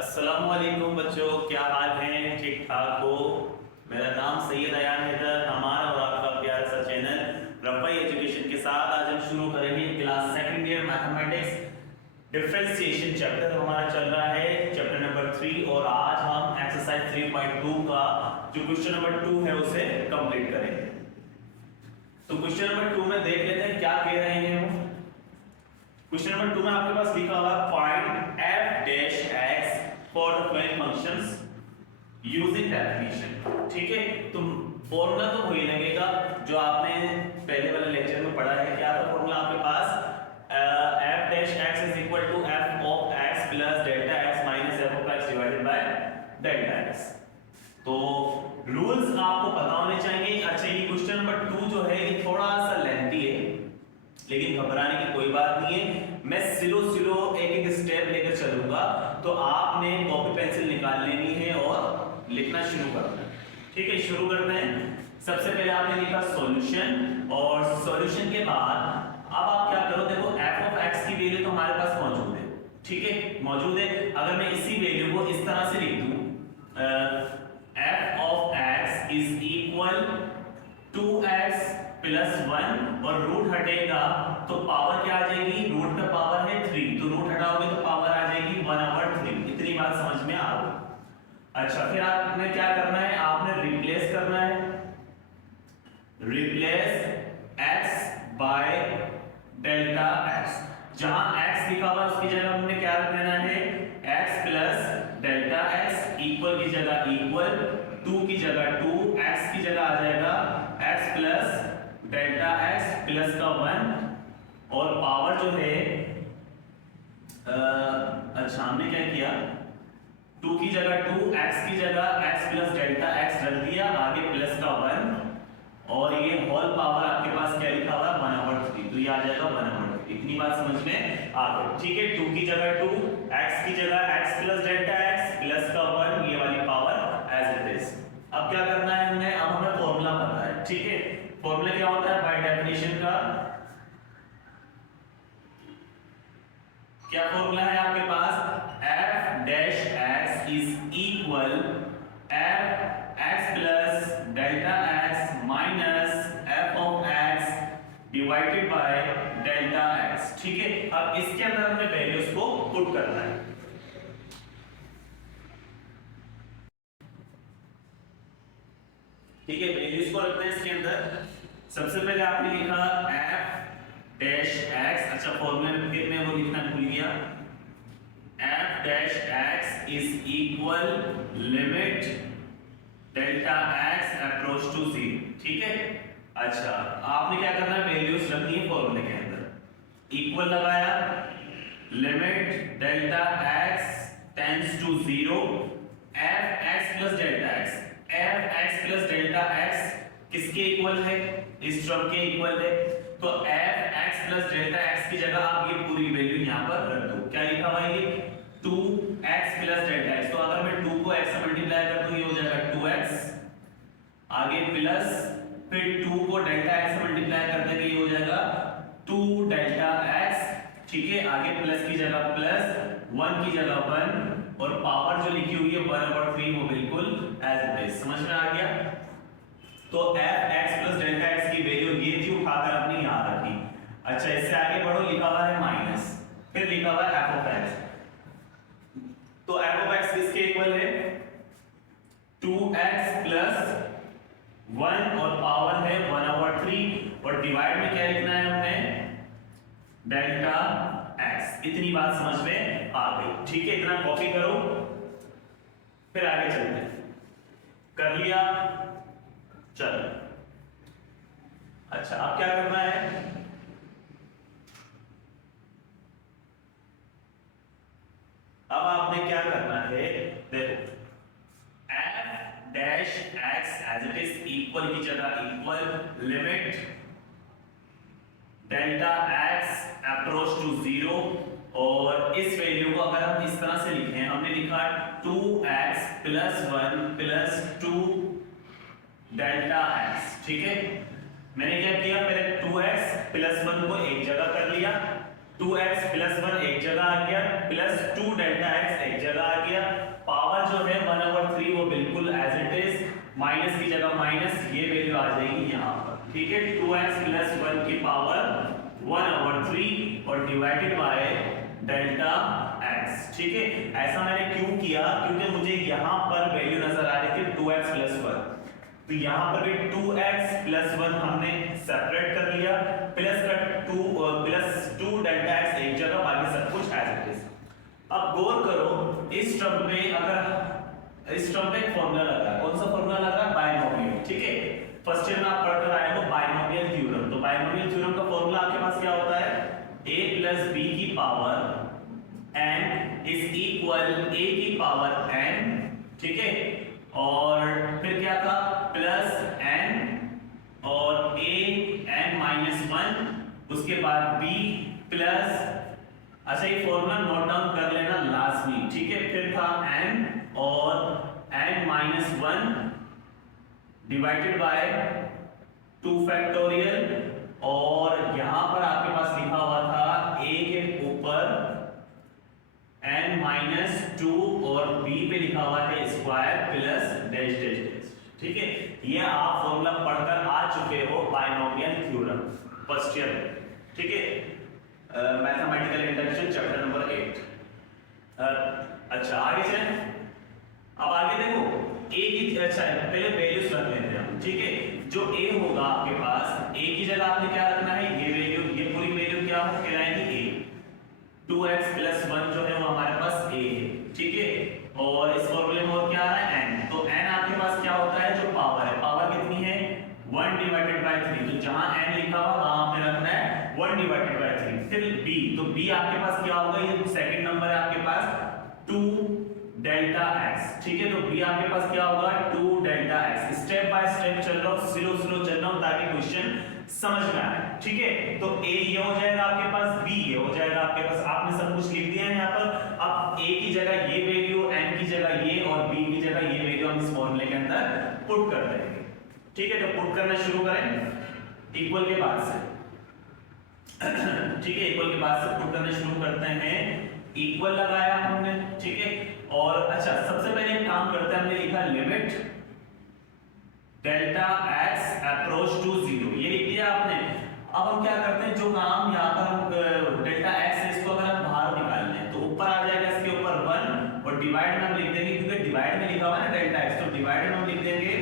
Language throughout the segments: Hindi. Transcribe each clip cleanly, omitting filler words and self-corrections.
अस्सलामुअलैकुम बच्चों, क्या हाल है? ठीक ठाक हो? मेरा नाम सैयद अयान हैदर, हमारा और आपका प्यारा सा चैनल रफ़ई एजुकेशन के साथ आज हम शुरू करेंगे class second year mathematics differentiation chapter हमारा चल रहा है, चैप्टर नंबर 3। और आज हम एक्सरसाइज 3.2 का जो क्वेश्चन नंबर 2 है उसे कंप्लीट करेंगे। तो क्वेश्चन नंबर 2 में देख लेते हैं क्या कह रहे हैं वो। क्वेश्चन नंबर 2 में आपके पास लिखा हुआ है find f dash x for the following functions using definition. ठीक है, तो फॉर्मूला तो वही लगेगा जो आपने पहले वाले लेक्चर में पढ़ा है। क्या था फॉर्मूला आपके पास? f dash x is equal to f of x plus delta x minus f of x divided by delta x। तो रूल्स आपको पता होने चाहिए। अच्छा, ये क्वेश्चन नंबर 2 जो है ये थोड़ा सा लेंथी है, लेकिन घबराने की कोई बात नहीं है। मैं स्लो स्लो एक एक स्टेप लेकर चलूंगा, तो आपने कॉपी पेंसिल निकाल लेनी है और लिखना शुरू करना है। ठीक है, शुरू करते हैं। सबसे पहले आपने लिखा सॉल्यूशन, और सॉल्यूशन के बाद अब आप क्या करो, देखो f ऑफ x की वैल्यू तो हमारे पास मौजूद है। ठीक है, मौजूद है। अगर मैं इसी वैल्यू को इस तरह से लिख दूं, f of x is equal 2x plus 1 और रूट हटेगा तो पावर क्या आ जाएगी? रूट का पावर है 3, तो रूट हटाओगे तो पावर आ जाएगी 1/3। इतनी बात समझ में आ गई। अच्छा, फिर आपने क्या करना है? आपने रिप्लेस करना है, replace x bye delta x। जहां x लिखा हुआ है उसकी जगह हमने क्या रख देना है? x plus delta x, equal की जगह इक्वल, 2 की जगह 2, x की जगह आ जाएगा x plus delta x plus का 1, और पावर जो है अच्छा हमने क्या किया, 2 की जगह 2, x की जगह x प्लस डेल्टा x रख दिया, आगे प्लस का 1, और ये होल पावर आपके पास क्या लिखा हुआ है? 1/3, तो ये आ जाएगा 1/3। इतनी बात समझ में आ गई। ठीक है, 2 की जगह 2, x की जगह x plus delta x plus का 1, ये वाली पावर एज इट इज। अब क्या करना है हमें? अब हमें फॉर्मूला पता है। ठीक है, फॉर्मूला क्या होता है? बाय डेफिनेशन का क्या फॉर्मूला है आपके पास? f dash x is equal f x plus delta x minus f of x divided by delta x। ठीक है, अब इसके अंदर हमें वैल्यूज को पुट करना है। ठीक है, वैल्यूज को रखते हैं इसके अंदर। सबसे पहले आपने लिखा f डैश x, अच्छा फॉर्मूला में वो लिखना भूल गया, f dash x is equal limit delta x approach to 0। ठीक है, अच्छा आपने क्या करना है? वैल्यूज रखनी है फॉर्मूले के अंदर। इक्वल लगाया, limit delta x tends to 0, f x plus delta x, f x plus delta x किसके इक्वल है? इस टर्म के इक्वल है, तो f x plus delta x की जगह आप ये पूरी वैल्यू यहां पर रख दो। क्या लिखा हुआ है? ये 2x प्लस डेल्टा x, तो अगर मैं 2 को x से मल्टीप्लाई कर दूं ये हो जाएगा 2x, आगे प्लस, फिर 2 को डेल्टा x से मल्टीप्लाई कर देंगे ये हो जाएगा 2 डेल्टा x। ठीक है, आगे प्लस की जगह प्लस, 1 की जगह 1, और पावर जो लिखी हुई है 1/3 वो बिल्कुल एज इट इज। समझ में आ गया? तो f x plus delta x की वैल्यू ये थी, उठाकर अपनी यहां रखी। अच्छा, इससे आगे बढ़ो, लिखा हुआ है माइनस, फिर लिखा हुआ है f ऑफ x। तो f ऑफ x किसके इक्वल है? 2x प्लस 1 और पावर है 1/3, और डिवाइड में क्या लिखना है हमने? Delta x। इतनी बात समझ में आ गई। ठीक है, इतना कॉपी करो, फिर आगे चलते हैं। कर लिया? चलो, अच्छा अब क्या करना है? अब आपने क्या करना है? देखो f dash x as it is equal की जगह equal, limit delta x approach to 0, और इस वैल्यू को अगर हम इस तरह से लिखें, हमने लिखा 2x plus 1 plus 2 delta x। ठीक है, मैंने क्या किया? पहले 2x प्लस 1 को एक जगह कर लिया, 2x प्लस 1 एक जगह आ गया, प्लस 2 डेल्टा x एक जगह आ गया, पावर जो है 1/3 वो बिल्कुल एज इट इज, माइनस की जगह माइनस, ये वैल्यू आ जाएगी यहाँ पर, ठीक है। 2x प्लस 1 की पावर 1/3 और डिवाइडेड बाय डेल्टा x, ठीक है। ऐसा मैंने क्यों किया, क्योंकि मुझे यहाँ पर वैल्यू नजर आ रही थी 2x प्लस 1, तो यहाँ पर भी 2x प्लस 1 हमने सेपरेट कर लिया, प्लस 2 डेल्टा x एक जगह, बाकी सब कुछ एज इट इज। अब गौर करो इस टर्म में, अगर इस टर्म में एक फॉर्मूला लगा, कौन सा फॉर्मूला लगा, बायनोमियल, ठीक है। फर्स्ट ईयर में आप पढ़कर आए हो बायनोमियल थ्योरम, तो बायनोमियल थ्योरम का फॉर्मूला आपके पास क्या होता है, a प्लस b की power n is equal a की पावर n, ठीक है। और फिर क्या था, प्लस n और a n माइनस 1, उसके बाद b प्लस, अच्छा ये फॉर्मूला नोट डाउन कर लेना लाजमी, ठीक है। फिर था n और n minus 1 divided by 2 factorial, और यहां पर आपके पास लिखा हुआ था a के ऊपर n माइनस 2 और b पे लिखा हुआ है square plus dash dash dash, ठीक है। ये आप फॉर्मूला पढ़कर आ चुके हो बायनोमियल थ्योरम फर्स्ट ईयर में, ठीक है। Mathematical introduction chapter number 8। अच्छा आगे चलें, अब आगे देखो a की, अच्छा पहले वैल्यूज रख लेते हैं हम, ठीक है। जो a होगा आपके पास, a की जगह आपने क्या रखना है, ये वैल्यू, ये पूरी वैल्यू क्या हो कहलाएगी a, 2x प्लस 1 जो है वो हमारे पास a है, ठीक है। और इस फॉर्मूले में और क्या आ रहा है n, तो n आपके पास क्या होता है, जो पावर है, पावर कितनी है 1 डिवाइडेड बाय 3, तो जहां n लिखा हुआ वहां आपने रखना है 1 डिवाइडेड बाय 3। फिर b, तो b आपके पास क्या होगा, ये सेकंड नंबर है आपके पास 2 डेल्टा x, ठीक है। तो b आपके पास क्या होगा 2 delta x, step by step चल रहा हूं, स्लो स्लो चल रहा हूं ताकि क्वेश्चन समझ में आए, ठीक है। तो a ये हो जाएगा आपके पास, b ये हो जाएगा आपके पास, आपने सब कुछ लिख दिया है यहाँ पर। अब a की जगह ये वैल्यू, n की जगह ये और b की जगह ये वैल्यू हम इस फॉर्मूले के अंदर पुट कर देंगे, ठीक है। तो पुट करना शुरू करें इक्वल के बाद से, ठीक है। इक्वल के बाद से पुट करना शुरू करते हैं, इक्वल लगाया हमने, ठीक है। और अच्छा सबसे पहले एक काम करते हैं, हमने लिखा limit delta x approach to 0, ये लिख दिया आपने। अब हम क्या करते हैं, जो काम यहाँ पर हम डेल्टा x है इसको अगर हम बाहर निकालने हैं तो ऊपर आ जाएगा इसके ऊपर 1, और डिवाइड में हम लिख देंगे, क्योंकि डिवाइड में लिखा हुआ है ना डेल्टा x, तो डिवाइड में हम लिख देंगे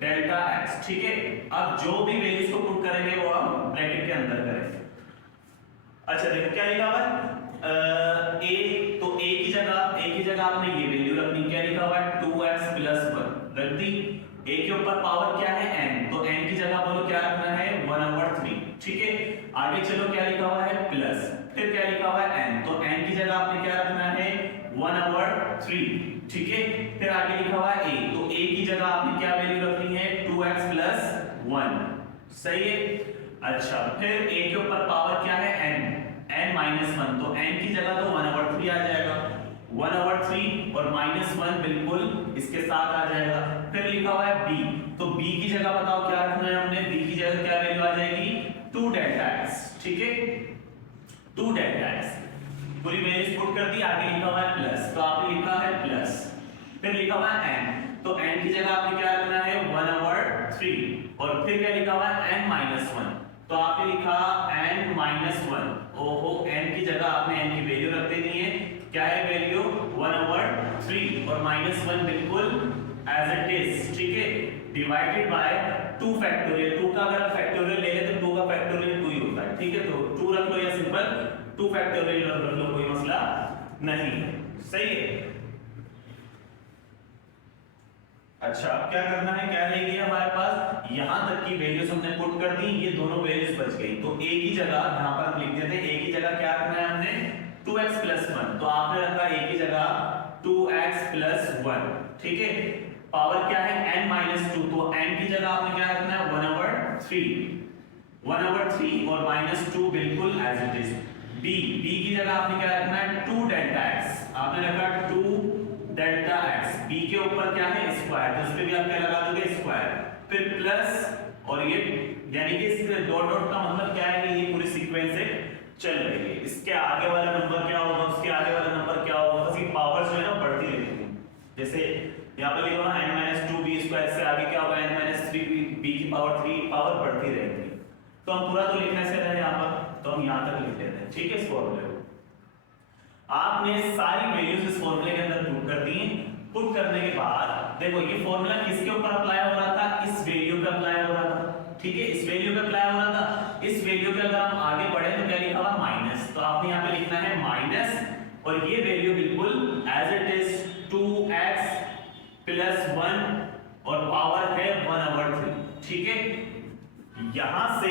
डेल्टा x, ठीक है। अब जो भी वैल्यूज को पुट करेंगे वो हम ब्रैकेट के अंदर करेंगे। अच्छा देखो क्या लिखा हुआ है, a, तो a की जगह आपने ये वैल्यू रखनी, क्या लिखा हुआ है 2x प्लस 1 रख दी, a के ऊपर पावर क्या है n, तो n की जगह बोलो क्या रखना है 1/3, ठीक है। आगे चलो क्या लिखा हुआ है प्लस, फिर क्या लिखा हुआ है n, तो n की जगह आपने क्या रखना है 1/3, ठीक है। फिर आगे लिखा हुआ है a, तो a की जगह आपने क्या वैल्यू रखनी है 2x प्लस 1, सही है। अच्छा फिर a के ऊपर पावर क्या है n माइनस 1, तो n की जगह तो 1/3 आ जाएगा, 1/3 और -1 बिल्कुल इसके साथ आ जाएगा। फिर लिखा हुआ है b, तो b की जगह बताओ क्या रखना है हमने, b की जगह क्या वैल्यू आ जाएगी 2 डेल्टा x, ठीक है। 2 डेल्टा x पूरी वैल्यूज पुट कर दी, आगे लिखा हुआ है प्लस, तो आपने लिखा है प्लस, फिर लिखा हुआ है n, तो n की जगह आपने क्या रखना है 1/3, और फिर क्या लिखा हुआ है n-1, तो आपने लिखा n-1, ओहो n की जगह आपने n की वैल्यू रख देनी है, क्या है वैल्यू 1/3 और -1 बिल्कुल एज इट इज, ठीक है। डिवाइडेड बाय 2 फैक्टोरियल, 2 का अगर फैक्टोरियल ले ले तो 2 का फैक्टोरियल 2 ही होता है, ठीक है। तो 2 रख लो या सिंपल 2 फैक्टोरियल रख लो, कोई मसला नहीं है, सही है। अच्छा अब क्या करना है, क्या रह गया हमारे पास, यहां तक की वैल्यूज हमने पुट कर दी, ये दोनों वैल्यूज बच गई, तो a की जगह यहां पर हम लिख देते हैं, a की जगह क्या रखना है हमने 2x प्लस 1, तो आपने रखा a की जगह 2x प्लस 1, ठीक है। पावर क्या है n-2, तो n की जगह आपने क्या रखना है 1/3 और -2 बिल्कुल एज इट इज। b की जगह आपने क्या रखना है 2 डेल्टा x, आपने रखा 2 डेल्टा x, b के ऊपर क्या है स्क्वायर, तो इस पे भी आप क्या लगा दोगे स्क्वायर, फिर प्लस, और ये यानी कि इस डॉट डॉट का मतलब क्या है कि ये पूरी सीक्वेंस है चल रही है। इसके आगे वाला नंबर क्या होगा, उसके आगे वाला नंबर क्या होगा, बस ये पावर जो है ना बढ़ती रहती है। जैसे यहाँ पर लिखा हुआ n-2b स्क्वायर, से आगे क्या होगा n-3b की पावर 3, पावर बढ़ती रहती है। तो हम पूरा तो लिख नहीं सकते यहाँ पर, तो हम यहाँ तक लिख लेते हैं, ठीक है। इस फॉर्मूले को आपने सारी वैल्यूज इस फॉर्मूले के अंदर पुट कर दी। पुट करने के बाद देखो ये फॉर्मूला किसके ऊपर अप्लाई हो रहा था, इस वैल्यू पे अप्लाई हो रहा था, ठीक है, इस वैल्यू पे अप्लाई हो रहा था। इस वैल्यू पे अगर हम आगे बढ़े तो क्या लिखा हुआ माइनस, तो आपने यहाँ पे लिखना है माइनस, और ये वैल्यू बिल्कुल एज इट इज 2x + 1 और पावर है 1/3, ठीक है। यहां से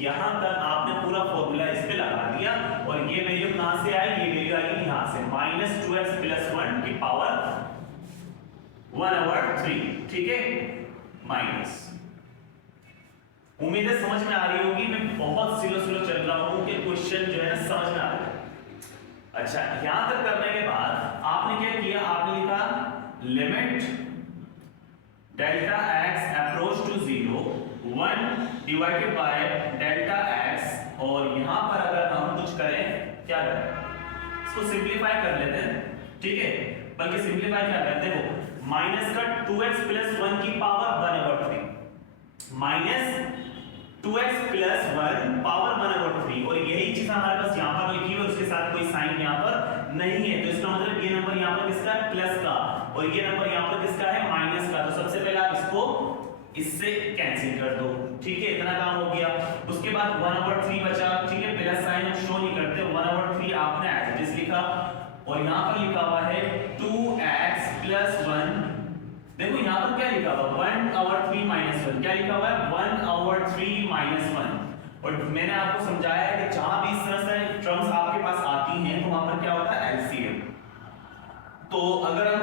यहां तक आपने पूरा फॉर्मूला इस पे लगा दिया, और ये वैल्यू कहां से आई, ये वैल्यू आई यहां से -2x + 1 की पावर 1/3, ठीक है, माइनस। उम्मीद है समझ में आ रही होगी, मैं बहुत स्लो चल रहा हूं कि क्वेश्चन जो है ना समझ में आ रहा है। अच्छा, यहां तक करने के बाद आपने क्या किया, आपने लिखा limit delta x approach to 0 1 divided by delta x, और यहां पर अगर हम कुछ करें, क्या करें, इसको सिंपलीफाई कर लेते हैं, ठीक है। बल्कि सिंपलीफाई क्या करते हैं, देखो माइनस का 2x + 1 की पावर 1/3, माइनस 2x + 1 पावर 1/3, और यही चीज हमारे पास यहां पर लिखी हुई है, उसके साथ कोई साइन यहां पर नहीं है, तो इसका मतलब ये नंबर यहां पर किसका है, प्लस का, और ये नंबर यहां पर किसका है, माइनस का। तो सबसे पहले आप इसको इससे कैंसिल कर दो, ठीक है, इतना काम हो गया। उसके बाद 1/3 बचा, ठीक है, प्लस साइन हम शो नहीं करते, 1/3 आपने एज इट इज लिखा, और यहां पर लिखा हुआ है 2x + 1, देखो यहां पर क्या लिखा हुआ, 1/3 - 1, क्या लिखा हुआ है 1/3 - 1, और मैंने आपको समझाया है कि जहां भी इस तरह से टर्म्स आपके पास आती हैं तो वहां पर क्या होता है एलसीएम। तो अगर हम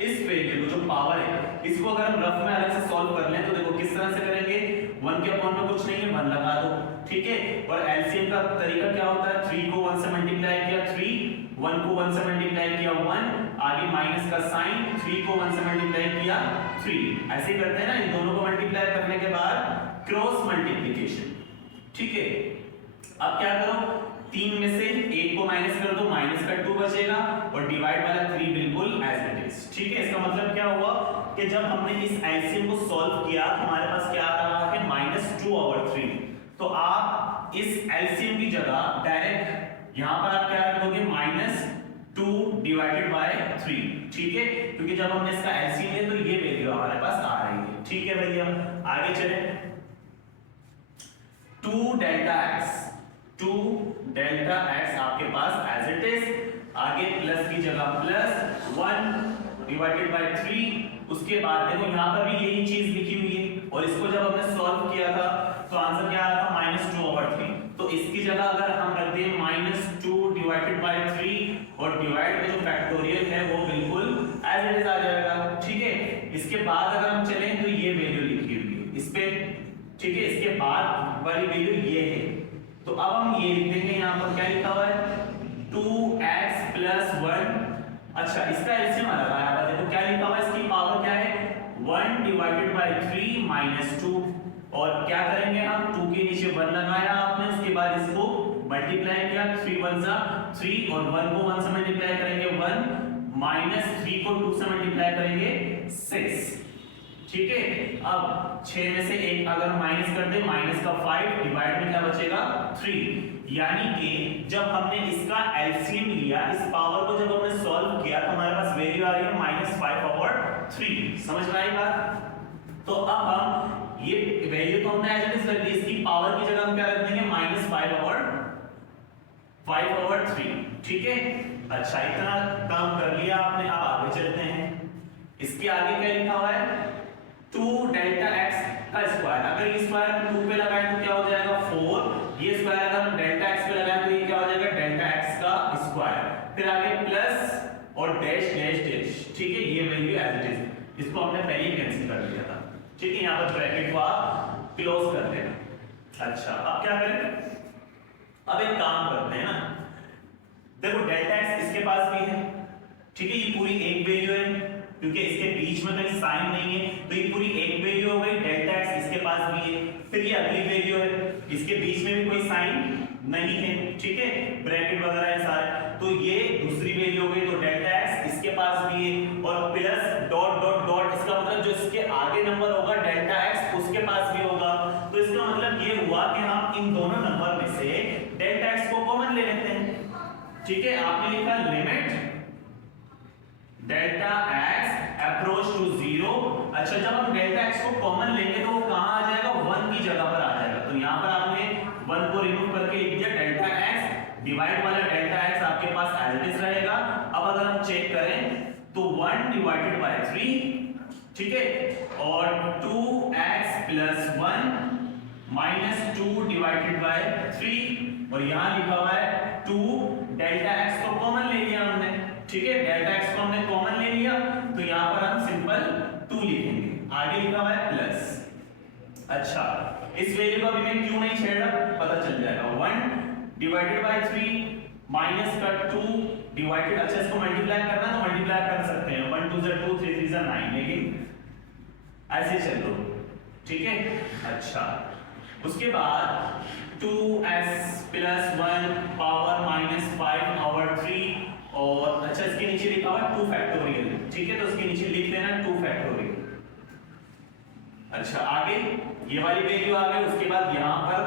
इस वैल्यू को जो पावर है इसको अगर हम रफ में अलग से सॉल्व कर लें तो देखो किस तरह से करेंगे, 1 के अपॉन में कुछ नहीं है 1 लगा दो, ठीक है, और एलसीएम का तरीका क्या होता है, 3 को 1 से मल्टीप्लाई किया 3, 1 को 1 से मल्टीप्लाई किया 1, आगे माइनस का साइन, 3 को 1 से मल्टीप्लाई किया 3, ऐसे करते हैं ना। इन दोनों को मल्टीप्लाई करने के बाद क्रॉस मल्टीप्लिकेशन, ठीक है। अब क्या करो, 3 में से 1 को माइनस कर दो, माइनस का 2 बचेगा, और डिवाइड वाला 3 बिल्कुल एज इट इज, ठीक है। इसका मतलब क्या हुआ कि जब हमने इस एलसीएम को सॉल्व किया हमारे पास क्या आ रहा है -2/3, तो आप इस एलसीएम की जगह डायरेक्ट यहां पर आप क्या रख दोगे -2 डिवाइडेड बाय 3, ठीक है, क्योंकि जब हमने इसका एलसीएम लिया तो ये वैल्यू हमारे पास आ रही है, ठीक है भैया। आगे चले, 2 डेल्टा x आपके पास एज इट इज, आगे प्लस की जगह प्लस 1 डिवाइडेड बाय 3, उसके बाद देखो यहां पर भी यही चीज लिखी हुई है, और इसको जब हमने सॉल्व किया था तो आंसर क्या आ रहा था -2/3, तो इसकी जगह अगर हम रख दें -2 डिवाइडेड बाय 3, और डिवाइड में जो फैक्टोरियल है वो बिल्कुल एज इट इज आ जाएगा, ठीक है। इसके बाद अगर हम चलें तो ये वैल्यू लिखी हुई है इस पे, ठीक है, इसके बाद वाली वैल्यू ये है, तो अब हम ये लिख देंगे, यहां पर क्या लिखा हुआ है 2x + 1, अच्छा इसका एलसीएम लगाया हुआ, देखो क्या लिखा हुआ है, इसकी पावर क्या है 1 डिवाइडेड बाय 3 - 2, और क्या करेंगे हम, 2 के नीचे 1 लगाया आपने, उसके बाद इसको मल्टीप्लाई किया, 3 1 जा 3, और 1 को 1 से मल्टीप्लाई करेंगे 1, -3 को 2 से मल्टीप्लाई करेंगे 6, ठीक है। अब 6 में से 1 अगर माइनस कर दे, माइनस का 5 डिवाइड में क्या बचेगा 3, यानी कि जब हमने इसका एलसीएम लिया, इस पावर को जब हमने सॉल्व किया तो हमारे पास वैल्यू आ रही है -5/3, समझ में आई बात। तो अब हम ये वैल्यू तो हमने एज इट इज रख दी, इसकी पावर की जगह हम क्या रख देंगे -5/3, ठीक है। अच्छा इतना काम कर लिया आपने, अब आगे चलते हैं। इसके आगे क्या लिखा हुआ है 2 डेल्टा x का स्क्वायर, अगर ये स्क्वायर हम 2 पे लगाएं तो क्या हो जाएगा 4, ये स्क्वायर अगर हम डेल्टा x पे लगाएं तो ये क्या हो जाएगा डेल्टा x का स्क्वायर, फिर आगे प्लस और डैश डैश डैश, ठीक है, ये वैल्यू एज इट इज, इसको हमने पहले ही कैंसिल कर दिया था, ठीक है। यहां पर ब्रैकेट को आप क्लोज कर देना। अच्छा अब क्या करें, अब एक काम करते हैं ना, देखो डेल्टा x इसके पास भी है, ठीक है, ये पूरी एक वैल्यू है क्योंकि इसके बीच में कहीं साइन नहीं है, तो ये पूरी एक वैल्यू हो गई, डेल्टा x इसके पास भी है, फिर ये अगली वैल्यू है, इसके बीच में भी कोई साइन नहीं है, ठीक है, ब्रैकेट वगैरह है सारे। तो ये दूसरी वैल्यू हो गई, तो डेल्टा एक्स इसके पास भी है, और प्लस डॉट डॉट डॉट, इसका मतलब जो इसके आगे नंबर होगा डेल्टा एक्स उसके पास भी होगा। तो इसका मतलब ये हुआ कि हम इन दोनों नंबर में से डेल्टा एक्स को कॉमन ले लेते हैं, ठीक है। आपने लिखा limit delta x approach to 0। अच्छा, जब हम डेल्टा एक्स को कॉमन लेंगे तो वो कहां आ जाएगा, 1 की जगह पर आ जाएगा। तो यहां पर आपने 1 को रिमूव करके लिख दिया डेल्टा एक्स, डिवाइड वाला डेल्टा एक्स आपके पास एज इट इज रहेगा। अब अगर हम चेक करें तो 1 डिवाइडेड बाय 3, ठीक है, और 2x plus 1 minus 2 divided by 3, और यहां लिखा हुआ है 2, डेल्टा x को कॉमन ले लिया हमने, ठीक है, डेल्टा x को हमने कॉमन ले लिया, तो यहां पर हम सिंपल 2 लिखेंगे, आगे लिखा हुआ है प्लस। अच्छा, इस वैल्यू को भी मैं क्यों नहीं छेड़ रहा, पता चल जाएगा। 1 डिवाइडेड बाय 3 माइनस का 2 डिवाइडेड, अच्छा इसको मल्टीप्लाई करना तो मल्टीप्लाई कर सकते हैं, 1 2 2 3 3 9, लेकिन ऐसे चल लो, ठीक है। अच्छा, उसके बाद 2x plus 1 power minus 5 over 3, और अच्छा इसके नीचे लिखा हुआ है 2 फैक्टोरियल, ठीक है, तो इसके नीचे लिख देना 2 फैक्टोरियल। अच्छा, आगे ये वाली वैल्यू आ गई, उसके बाद यहां पर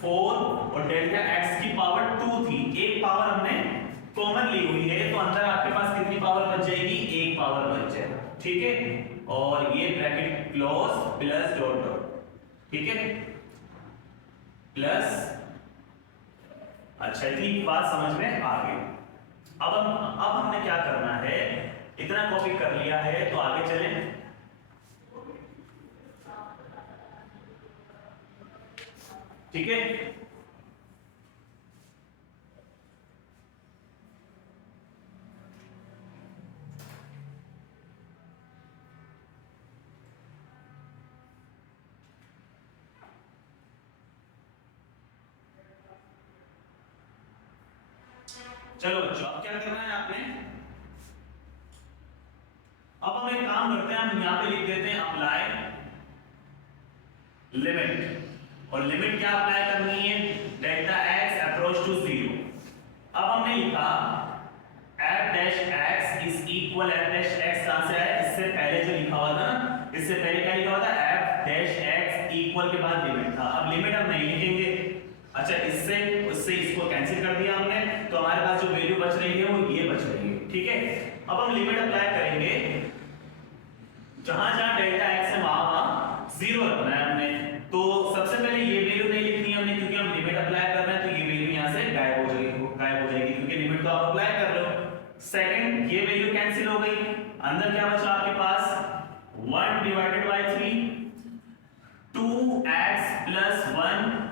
4 और डेल्टा x की पावर 2 थी, एक पावर हमने कॉमन ली हुई है, तो अंदर आपके पास कितनी पावर बच जाएगी, एक पावर बच जाएगा, ठीक है, और ये bracket close plus dot dot, ठीक है, प्लस। अच्छा, इतनी बात समझ में आ गई। अब हमने क्या करना है, इतना कॉपी कर लिया है तो आगे चलें। ठीक है, चलो बच्चों, अब क्या करना है आपने, अब हम एक काम करते हैं, हम यहां पे लिख देते हैं अप्लाई लिमिट, और लिमिट क्या अप्लाई करनी है, डेल्टा एक्स अप्रोच टू 0। अब हमने लिखा f dash x is equal f dash x, कहां से आया, इससे पहले जो लिखा हुआ था ना, इससे पहले क्या लिखा हुआ था, f डैश x इक्वल के बाद लिमिट था, अब लिमिट हम नहीं लिखेंगे। अच्छा, इससे उससे इसको कैंसिल कर दिया हमने, तो हमारे पास जो वैल्यू बच रही है वो ये बच रही है, ठीक है। अब हम लिमिट अप्लाई करेंगे, जहां जहां डेल्टा x है वहां 0 रखना है हमने। तो सबसे पहले ये वैल्यू नहीं लिखनी है हमने, क्योंकि हम लिमिट अप्लाई कर रहे हैं, तो ये वैल्यू यहां से गायब हो जाएगी, क्योंकि लिमिट तो आप अप्लाई कर रहे हो। सेकंड, ये वैल्यू कैंसिल हो गई, अंदर क्या बचा आपके पास, 1 डिवाइडेड बाय 3, 2x प्लस 1,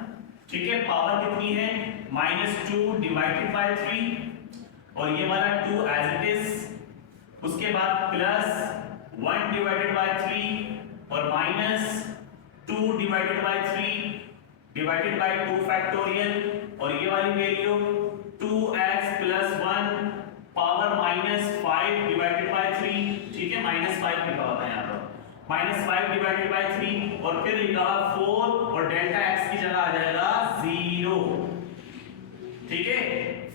ठीक है, पावर कितनी है, -2 डिवाइडेड बाय 3, और ये वाला 2 एज इट इज, उसके बाद प्लस 1 डिवाइडेड बाय 3 और -2 divided by 3 divided by 2 factorial, और ये वाली value 2x plus 1 power -5 divided by 3, ठीक है, -5 लिखा होता है यहाँ पर, -5 डिवाइडेड बाय 3, और फिर लिखा हुआ 4, और डेल्टा x की जगह आ जाएगा 0, ठीक है,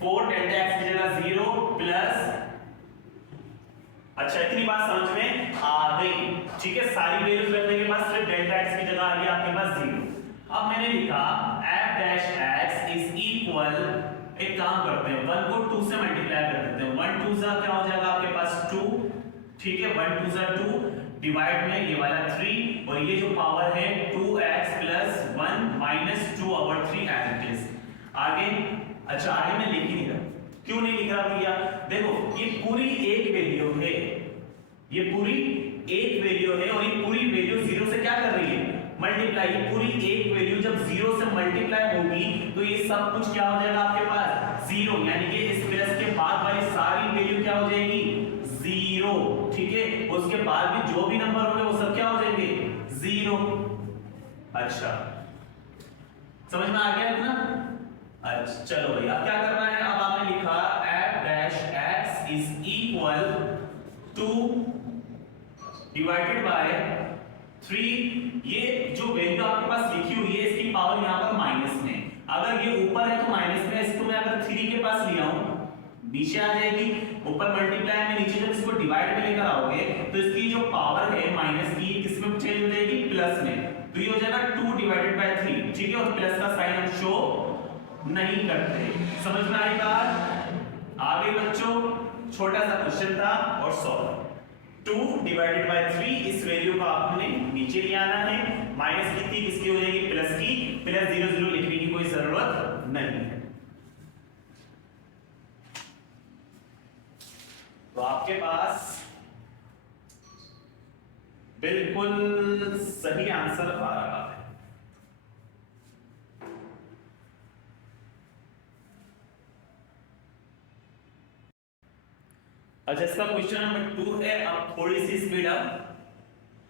4 डेल्टा x की जगह 0 प्लस। अच्छा, इतनी बात समझ में आ गई, ठीक है, सारी वैल्यूज रखने के बाद सिर्फ डेल्टा x की जगह आ गया आपके पास 0। अब मैंने लिखा f dash x is equal, एक काम करते हैं, 1 को 2 से मल्टीप्लाई कर देते हैं, 1 2 जा क्या हो जाएगा आपके पास 2, ठीक है, 1 2 जा 2 डिवाइड में ये वाला 3, और ये जो पावर है 2x plus 1 -2 over 3 as it is. आगे, अच्छा आगे मैं लिख ही नहीं रहा, क्यों नहीं लिख रहा भैया, देखो ये पूरी एक वैल्यू है, ये पूरी एक वैल्यू है, और ये पूरी वैल्यू 0 से क्या कर रही है, मल्टीप्लाई। पूरी एक वैल्यू जब 0 से मल्टीप्लाई होगी तो ये सब कुछ क्या हो जाएगा आपके पास 0, यानी कि इस प्लस के बाद वाली सारी वैल्यू क्या हो जाएगी 0, ठीक है, उसके बाद भी जो भी नंबर होंगे वो सब क्या हो जाएंगे 0। अच्छा, समझ में आ गया ना। अच्छा चलो भाई, अब क्या करना है, अब आपने लिखा f dash x is equal two divided by 3, ये जो वैल्यू आपके पास लिखी हुई है इसकी पावर यहां पर माइनस में, अगर ये ऊपर है तो माइनस में, इसको मैं अगर 3 के पास ले आऊं नीचे आ जाएगी, ऊपर मल्टीप्लाई में, नीचे जब इसको डिवाइड में लेकर आओगे तो इसकी जो पावर है माइनस की किस में चेंज हो जाएगी, प्लस में, तो ये हो जाएगा 2 डिवाइडेड बाय 3, ठीक है, और प्लस का साइन हम शो नहीं करते। समझ में आई बात? आगे बच्चों छोटा सा क्वेश्चन था और सॉल्व। 2 डिवाइडेड बाय 3, इस वैल्यू को आपने नीचे ले आना है, माइनस की थी किसकी हो जाएगी, प्लस की, प्लस 0 0 लिखने की कोई जरूरत नहीं है। तो आपके पास बिल्कुल सही आंसर आ रहा है। अच्छा, इसका क्वेश्चन नंबर 2 है। अब थोड़ी सी स्पीड अब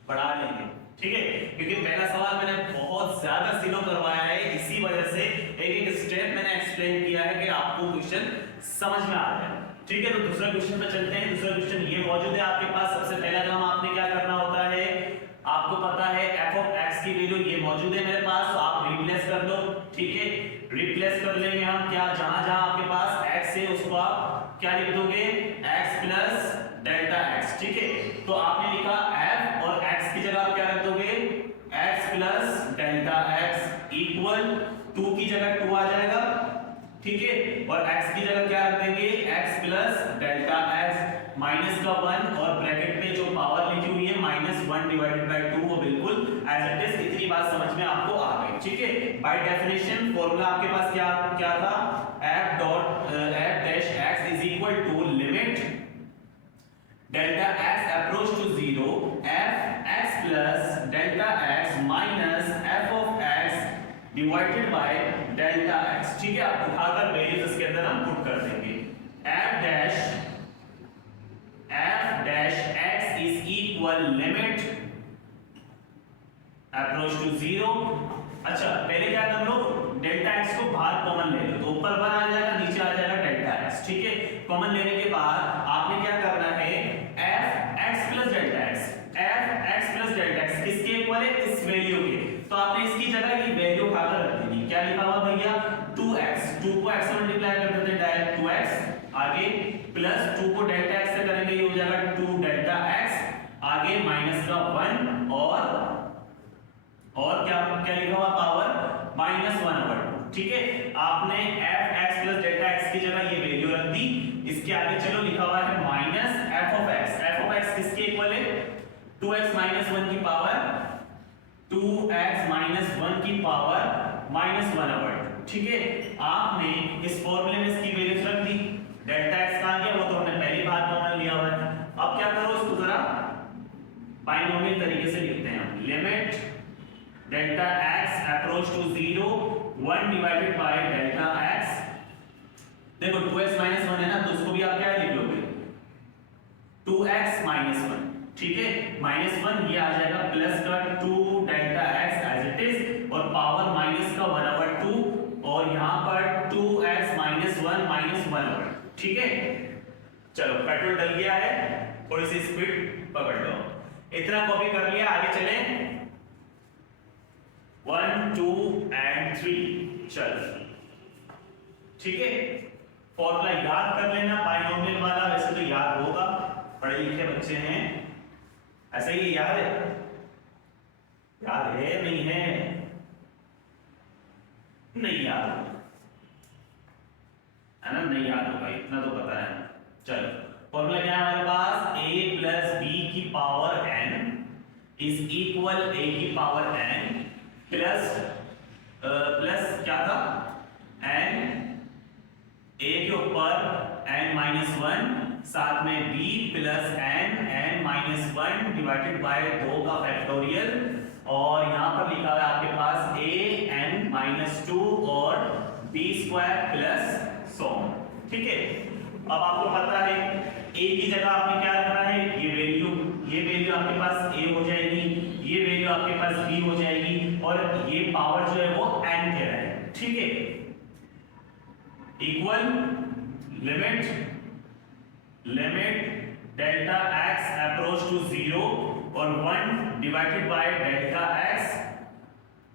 बढ़ा लेंगे, ठीक है, क्योंकि पहला सवाल मैंने बहुत ज्यादा स्लो करवाया है, इसी वजह से एक एक स्टेप मैंने एक्सप्लेन किया है कि आपको क्वेश्चन समझ में आ जाए, ठीक है। तो दूसरा क्वेश्चन पे चलते हैं। दूसरा क्वेश्चन ये मौजूद है आपके पास। सबसे पहला काम आपने क्या करना होता है, आपको पता है f ऑफ x की वैल्यू ये मौजूद है मेरे पास, तो आप रिप्लेस कर दो, ठीक है। रिप्लेस कर लेंगे हम क्या, जहां जहां आपके पास x है उसको आप क्या लिख दोगे, x प्लस डेल्टा x, ठीक है। तो आपने लिखा f और x की जगह आप क्या रख दोगे, x plus delta x equal 2 की जगह 2 आ जाएगा, ठीक है, और x की जगह क्या रख देंगे, x plus delta x minus का 1 और ब्रैकेट में जो पावर लिखी हुई है -1 डिवाइडेड बाय 2, वो बिल्कुल एज इट इज। इतनी बात समझ में आपको आ गई, ठीक है। बाय डेफिनेशन फॉर्मूला आपके पास क्या क्या था, f dash x is equal to limit delta x approach to 0 f x plus delta x minus f of x divided by delta x, ठीक है। आप उठाकर वैल्यूज इसके अंदर हम पुट कर देंगे। f dash x is equal limit approach to 0। अच्छा, पहले क्या कर लो, डेल्टा x को बाहर कॉमन ले लो, तो ऊपर 1 आ जाएगा, नीचे आ जाएगा डेल्टा x, ठीक है। कॉमन लेने के बाद आपने क्या करना है, f x plus delta x किसके इक्वल है, इस वैल्यू के, तो आपने इसकी जगह ये वैल्यू उठाकर रख देनी। क्या लिखा हुआ भैया, 2x, 2 को x से मल्टीप्लाई कर देते हैं डायरेक्ट 2x, आगे प्लस 2 को डेल्टा x से करेंगे, ये हो जाएगा 2 डेल्टा x, आगे माइनस का 1 और क्या क्या लिखा हुआ पावर -1/2, ठीक है। आपने f x plus delta x की जगह ये वैल्यू रख दी। इसके आगे चलो लिखा हुआ है माइनस f ऑफ x किसके इक्वल है, 2x माइनस 1 की पावर 2x माइनस 1 की पावर -1/2, ठीक है। आपने इस फॉर्मूले में इसकी वैल्यूज रख दी। डेल्टा x कहां गया, वो तो हमने पहली बार कॉमन लिया हुआ है। अब क्या करो, इसको जरा बाइनोमियल तरीके से लिखते हैं हम। Limit delta x approach to 0 1 divided by delta x, देखो 2x माइनस 1 है ना, तो उसको भी आप क्या लिख लोगे, 2x माइनस 1, ठीक है। -1 ये आ जाएगा प्लस का 2 delta x as it is, और पावर माइनस का 1/2, और यहां पर 2x माइनस 1, ठीक है। चलो पेट्रोल डल गया है, थोड़ी सी स्पीड पकड़ लो। इतना कॉपी कर लिया, आगे चले 1 2 and 3, चल ठीक है। फॉर्मूला याद कर लेना बाइनोमियल वाला, वैसे तो याद होगा, पढ़े लिखे बच्चे हैं, ऐसे ही याद है, नहीं है, नहीं याद होगा, है ना, नहीं याद होगा, इतना तो पता है। चलो फॉर्मूला क्या है हमारे पास, a प्लस b की power n is equal a की पावर n प्लस क्या था, n a के ऊपर n माइनस 1, साथ में b plus n minus 1 divided by 2 का फैक्टोरियल, और यहां पर लिखा है आपके पास a n माइनस 2 और b स्क्वायर प्लस सो, ठीक है। अब आपको पता है a की जगह आपने क्या रखना है, ये वैल्यू आपके पास a हो जाएगी, ये वैल्यू आपके पास b हो जाएगी, और ये पावर जो है वो n कह रहा है, ठीक है। Equal limit delta x approach to 0 और 1 डिवाइडेड बाय डेल्टा x,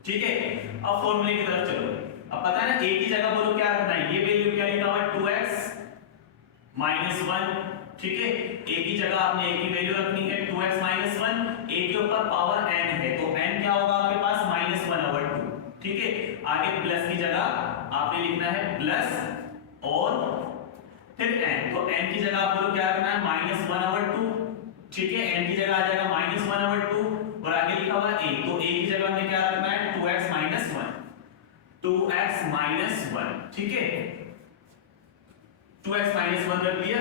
ठीक है। अब फॉर्मूले की तरफ चलो। अब पता है ना, एक ही जगह बोलो क्या रखना है, ये वैल्यू क्या लिखा हुआ है 2x माइनस 1, ठीक है, एक ही जगह आपने एक ही वैल्यू रखनी है 2x माइनस 1, एक के ऊपर पावर n है तो n क्या होगा आपके पास -1/2, ठीक है। आगे प्लस की जगह आपने लिखना है प्लस और फिर n, तो n की जगह आप बोलो क्या रखना है -1/2, ठीक है, n की जगह आ जाएगा -1/2 और आगे लिखा हुआ है 1, तो 1 की जगह हमने क्या रखना है 2x माइनस 1, 2x माइनस 1, ठीक है, 2x माइनस 1 रख दिया,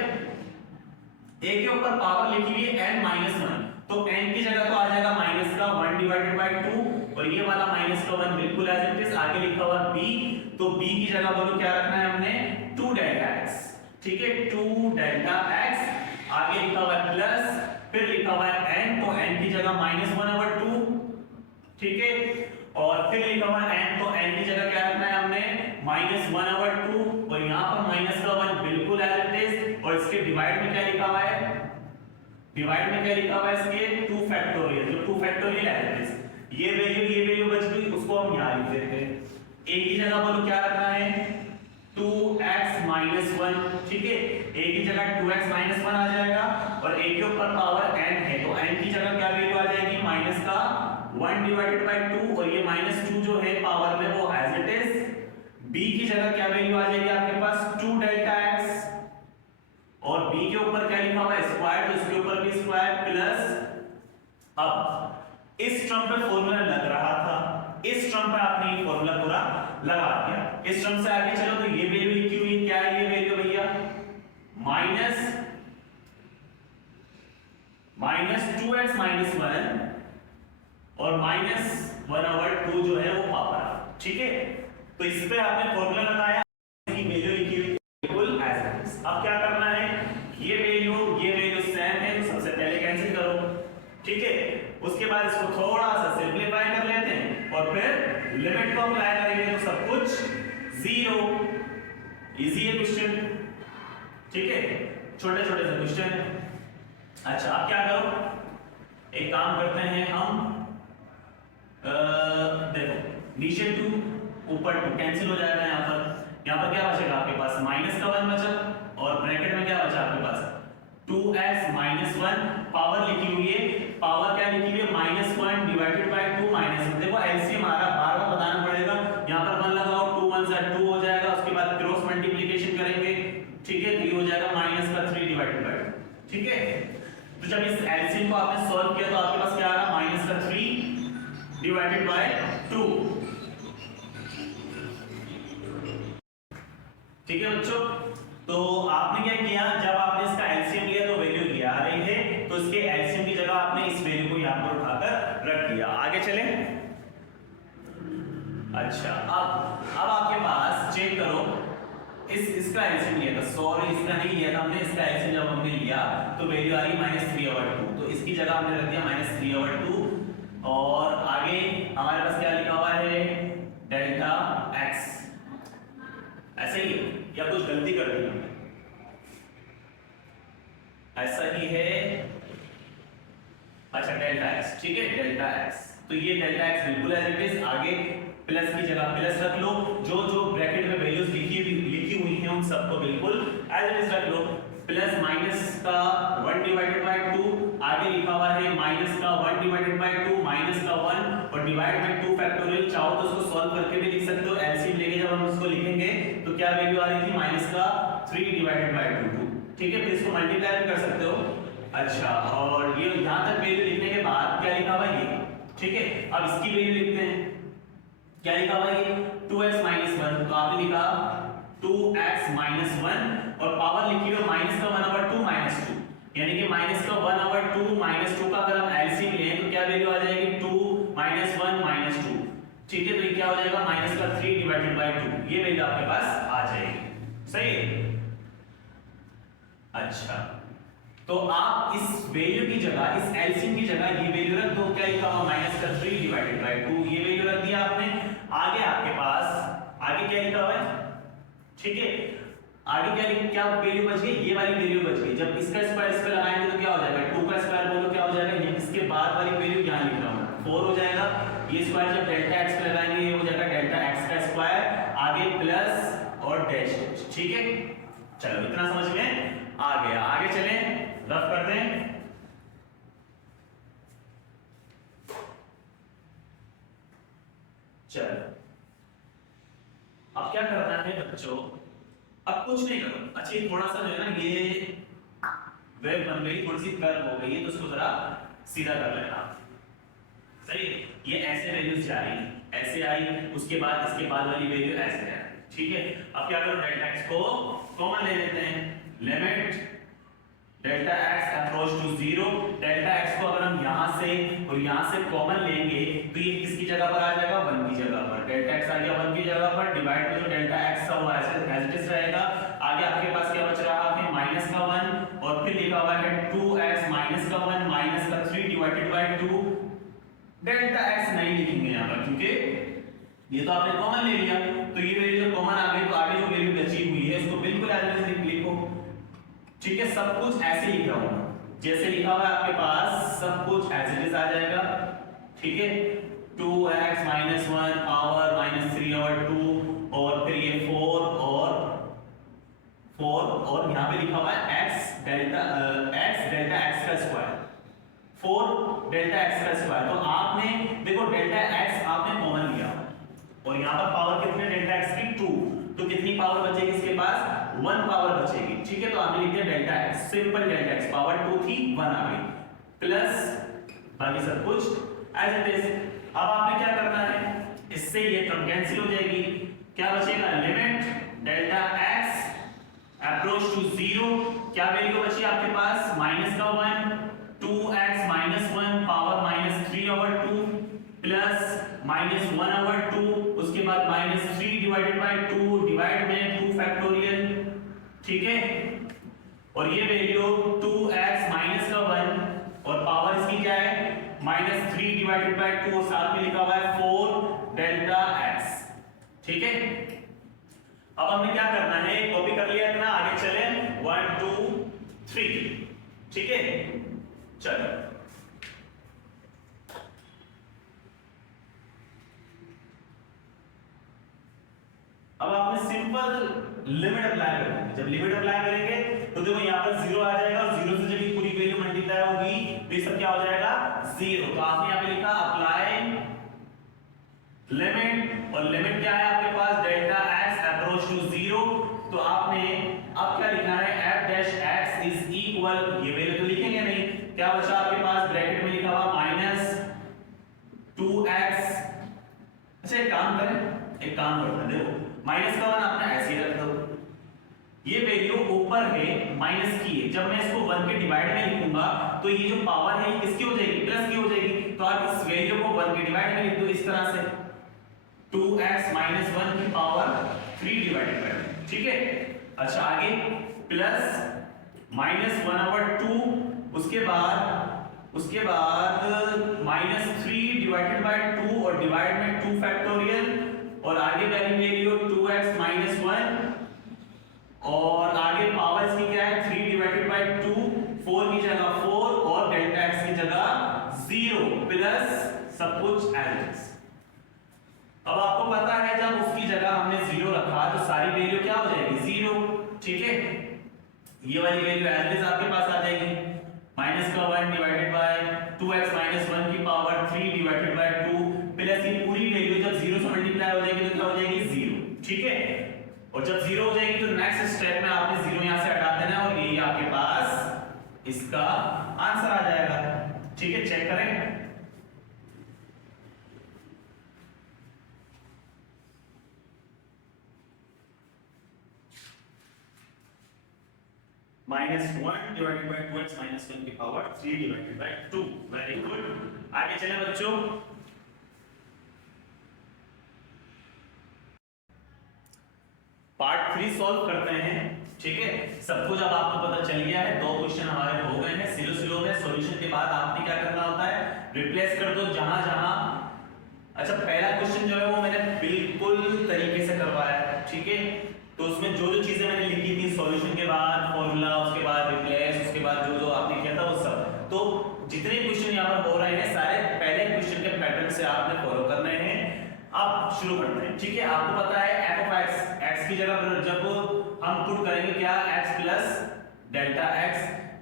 a के ऊपर पावर लिखी हुई है n माइनस 1, तो n की जगह तो आ जाएगा माइनस का 1/2 और ये वाला माइनस का 1 बिल्कुल एज इट इज, आगे लिखा हुआ b, तो b की जगह बोलो क्या रखना है हमने 2 डेल्टा x, ठीक है, 2 डेल्टा x, आगे लिखा हुआ है प्लस, फिर लिखा हुआ है n, तो n की जगह -1/2, ठीक है, और फिर लिखा हुआ है n, तो n की जगह क्या रखना है हमने -1/2 और यहां पर माइनस का 1 बिल्कुल एज इट इज, और इसके डिवाइड में क्या लिखा हुआ है, डिवाइड में क्या लिखा हुआ है इसके 2 फैक्टोरियल, जो 2 फैक्टोरियल एज इट इज, ये वैल्यू बच गई, उसको हम यहां लिख देते हैं, एक ही जगह बोलो क्या रखना है 2x माइनस 1, ठीक है, एक ही जगह 2x माइनस 1 आ जाएगा और एक के ऊपर पावर n है तो n की जगह क्या वैल्यू आ जाएगी माइनस का 1/2 और ये -2 जो है पावर में वो एज इट इज, b की जगह क्या वैल्यू आ जाएगी आपके पास 2 डेल्टा x और b के ऊपर क्या लिखा हुआ है स्क्वायर, तो इसके ऊपर भी स्क्वायर प्लस, अब इस टर्म पे फॉर्मूला लग रहा था, इस टर्म पे आपने ये फॉर्मूला पूरा लगा दिया, इस टर्म से आगे चलो तो ये वैल्यू लिखी हुई है, क्या है ये वैल्यू भैया -2x माइनस 1 और -1/2 जो है वो पावर, ठीक है, तो इस पे आपने फॉर्मूला लगाया, इसकी वैल्यू लिखी हुई बिल्कुल एज इट इज। अब क्या करना है, ये वैल्यू सेम है तो सबसे पहले कैंसिल करो, ठीक है, उसके बाद इसको थोड़ा सा सिंपलीफाई कर लेते हैं और फिर लिमिट को अप्लाई करेंगे तो सब कुछ 0, इजी है क्वेश्चन, ठीक है, छोटे छोटे से क्वेश्चन। अच्छा अब क्या करो, एक काम करते हैं हम, देखो नीचे 2 ऊपर 2 कैंसिल हो जाएगा, यहाँ पर क्या बचेगा आपके पास माइनस का 1 बचा और ब्रैकेट में क्या बचा आपके पास 2x माइनस 1, पावर लिखी हुई है, पावर क्या लिखी हुई है -1 डिवाइडेड बाय 2 -1, देखो एलसीएम आ रहा, बार बार बताना पड़ेगा, यहाँ पर 1 लगाओ 2 1 से 2 हो जाएगा, उसके बाद क्रॉस मल्टीप्लिकेशन करेंगे, ठीक है, तो ये हो जाएगा -3 डिवाइडेड बाय 2, ठीक है, तो जब इस एलसीएम को आपने सॉल्व किया तो आपके पास क्या आ रहा -3 डिवाइडेड बाय 2, ठीक है बच्चों, तो आपने क्या किया, जब आपने इसका एलसीएम लिया तो वैल्यू ये आ रही है, तो इसके एलसीएम की जगह आपने इस वैल्यू को यहां पर उठाकर रख दिया, आगे चले। अच्छा अब आपके पास चेक करो, इसका एलसीएम लिया था, सॉरी इसका नहीं लिया था हमने, इसका एलसीएम जब हमने लिया तो वैल्यू आ रही -3/2, तो इसकी जगह हमने रख दिया -3/2 और आगे हमारे पास क्या लिखा हुआ है डेल्टा x, ऐसे ही या कुछ गलती कर दी हमने, ऐसा ही है, अच्छा डेल्टा x, ठीक है, डेल्टा x, तो ये डेल्टा x बिल्कुल एज इट इज, आगे प्लस की जगह प्लस रख लो, जो जो ब्रैकेट में वैल्यूज लिखी हुई हैं उन सबको बिल्कुल एज इट इज रख लो, प्लस माइनस का 1 डिवाइडेड बाय 2, आगे लिखा हुआ है माइनस का 1 डिवाइडेड बाय 2 माइनस का 1 और डिवाइड बाय 2 फैक्टोरियल, चाहो तो उसको सॉल्व करके भी लिख सकते हो, एलसीएम लेके जब हम उसको लिखेंगे तो क्या वैल्यू आ रही थी माइनस का 3 डिवाइडेड बाय 2, ठीक है, फिर इसको मल्टीप्लाई भी कर सकते हो। अच्छा और ये यहां तक वैल्यू लिखने के बाद क्या लिखा हुआ है ये, ठीक है, अब इसकी वैल्यू लिखते हैं, क्या लिखा हुआ है ये 2x माइनस 1, तो आपने लिखा 2x माइनस 1 और पावर लिखी हुई माइनस का 1/2 माइनस 2, यानी कि माइनस का 1/2 माइनस 2 का अगर हम एलसीएम लें तो क्या वैल्यू आ जाएगी 2 माइनस 1 माइनस 2, ठीक है, तो ये क्या हो जाएगा माइनस का 3 डिवाइडेड बाय 2, ये वैल्यू आपके पास आ जाएगी, सही है। अच्छा तो आप इस वैल्यू की जगह, इस एलसीएम की जगह ये वैल्यू रख दो, क्या लिखा हुआ -3 डिवाइडेड बाय 2, ये वैल्यू रख दिया आपने, आगे आपके पास आगे क्या लिखा हुआ है, ठीक है, आगे क्या वैल्यू बच गई, ये वाली वैल्यू बच गई, जब इसका स्क्वायर इस पे लगाएंगे तो क्या हो जाएगा 2 का स्क्वायर बोलो क्या हो जाएगा, ये इसके बाद वाली वैल्यू यहां लिख रहा हूं 4 हो जाएगा, ये स्क्वायर जब डेल्टा एक्स पे लगाएंगे ये हो जाएगा डेल्टा एक्स का स्क्वायर, आगे प्लस और डैश, ठीक है। चलो इतना समझ में आ गया, आगे चलें, रफ करते हैं। चलो अब क्या करना है बच्चों, अब कुछ नहीं करो, अच्छा थोड़ा सा जो है ना ये वेव बन गई, थोड़ी सी कर्व हो गई है, तो उसको जरा सीधा कर लेना, सही। ये ऐसे वैल्यूज जा रही है, ऐसे आई, उसके बाद इसके बाद वाली वैल्यू ऐसे है, ठीक है। अब क्या करो, डेल्टा एक्स को कॉमन ले लेते हैं, limit delta x approach to 0, delta x को अगर हम यहां से और यहां से कॉमन लेंगे तो ये किसकी जगह पर आ जाएगा, 1 की जगह पर, डेल्टा एक्स आ गया 1 की जगह पर, डिवाइड में जो डेल्टा एक्स था वो ऐसे एज इट इज रहेगा, आगे आपके पास क्या बच रहा है माइनस का 1 और फिर लिखा हुआ है 2x माइनस का 1 माइनस का 3 डिवाइडेड बाय 2, डेल्टा एक्स नहीं लिखेंगे यहां पर क्योंकि ये तो आपने कॉमन ले लिया, तो ये वैल्यू जब कॉमन आ गई तो आगे जो वैल्यू बची हुई है उसको बिल्कुल एज इट इज लिखो, ठीक है। सब कुछ ऐसे ही लिखा हुआ, जैसे लिखा हुआ है आपके पास सब कुछ एज इट इज आ जाएगा, ठीक है। 2x minus 1 power minus 3 over 2 और फिर ये 4 और यहाँ पे लिखा हुआ है x डेल्टा x का स्क्वायर, 4 डेल्टा x का स्क्वायर, तो आपने देखो डेल्टा x आपने कॉमन लिया और यहाँ पर पावर कितने डेल्टा x की 2, तो कितनी पावर बचेगी इसके पास 1 पावर बचेगी, ठीक है। तो आपने लिख दिया delta x, simple delta x, power 2 थी 1 आ गई, प्लस बाकी सब कुछ एज इट इज। अब आपने क्या करना है, इससे ये टर्म कैंसिल हो जाएगी, क्या बचेगा, limit delta x approach to 0, क्या वैल्यू बची आपके पास माइनस का 1, 2x minus 1 power minus 3 over 2 plus minus 1 over 2, उसके बाद माइनस 3 डिवाइडेड बाय 2, डिवाइड में 2 फैक्टोरियल, ठीक है। और ये वैल्यू 2x माइनस का 1 और पावर इसकी क्या है माइनस 3 डिवाइडेड बाय 2 और साथ में लिखा हुआ है 4 डेल्टा x, ठीक है। अब हमने क्या करना है, कॉपी कर लिया इतना, आगे चले 1 2 3, ठीक है। चलो अब आपने सिंपल लिमिट अप्लाई करना है, जब लिमिट अप्लाई करेंगे तो देखो यहाँ पर 0 आ जाएगा और 0 से जब ये पूरी वैल्यू मल्टीप्लाई होगी तो ये सब क्या हो जाएगा 0, तो आपने यहाँ पे लिखा अप्लाई लिमिट, और लिमिट क्या है आपके पास डेल्टा x अप्रोच टू 0, तो आपने अब क्या लिखना है f dash x is equal, ये वैल्यू तो लिखेंगे नहीं, क्या बचा आपके पास ब्रैकेट में लिखा हुआ माइनस 2x, अच्छा एक काम करें, एक काम करते हैं, देखो माइनस का 1 आपने ऐसे ही रख दो, ये वैल्यू ऊपर है माइनस की है, जब मैं इसको 1 के डिवाइड में लिखूंगा तो ये जो पावर है ये किसकी हो जाएगी, प्लस की हो जाएगी, तो आप इस वैल्यू को 1 के डिवाइड में लिख दो इस तरह से 2x माइनस 1 की पावर 3 डिवाइडेड बाय, ठीक है। अच्छा आगे प्लस माइनस 1 ओवर 2, उसके बाद माइनस 3 डिवाइडेड बाय 2 और डिवाइड में 2 फैक्टोरियल, और आगे वाली वैल्यू 2x माइनस 1 और आगे पावर इसकी क्या है 3 डिवाइडेड बाय 2, 4 की जगह 4 और डेल्टा x की जगह 0 प्लस सब कुछ एज इट इज। अब आपको पता है जब उसकी जगह हमने 0 रखा तो सारी वैल्यू क्या हो जाएगी 0, ठीक है। ये वाली वैल्यू एज इट इज आपके पास आ जाएगी, माइनस का 1 डिवाइडेड बाय 2x माइनस 1 की पावर 3 डिवाइडेड बाय 2 प्लस ये पूरी वैल्यू जब 0 से मल्टीप्लाई हो जाएगी तो क्या हो जाएगी 0, ठीक है। और जब 0 हो जाएगी तो नेक्स्ट स्टेप में आपने 0 यहां से हटा देना और ये आपके पास इसका आंसर आ जाएगा, ठीक है। चेक करें, minus 1 divided bye 2x minus 1 की power 3 divided by 2, very good. आगे चलें बच्चों, पार्ट 3 सॉल्व करते हैं, ठीक है। सब कुछ अब आपको पता चल गया है, 2 क्वेश्चन हमारे हो गए हैं, सिलो में सॉल्यूशन के बाद आपने क्या करना होता है रिप्लेस कर दो जहां जहां, अच्छा पहला क्वेश्चन जो है वो मैंने बिल्कुल तरीके से करवाया है, ठीक है। तो उसमें जो जो चीजें मैंने लिखी थी सॉल्यूशन के बाद फॉर्मूला, उसके बाद रिप्लेस, उसके बाद जो जो आपने किया था वो सब, तो जितने क्वेश्चन यहाँ पर हो रहे हैं सारे पहले क्वेश्चन के पैटर्न से आपने फॉलो करने हैं। अब शुरू करते हैं, ठीक है। आपको पता है f ऑफ x की जगह पर जब हम पुट करेंगे क्या, x plus delta x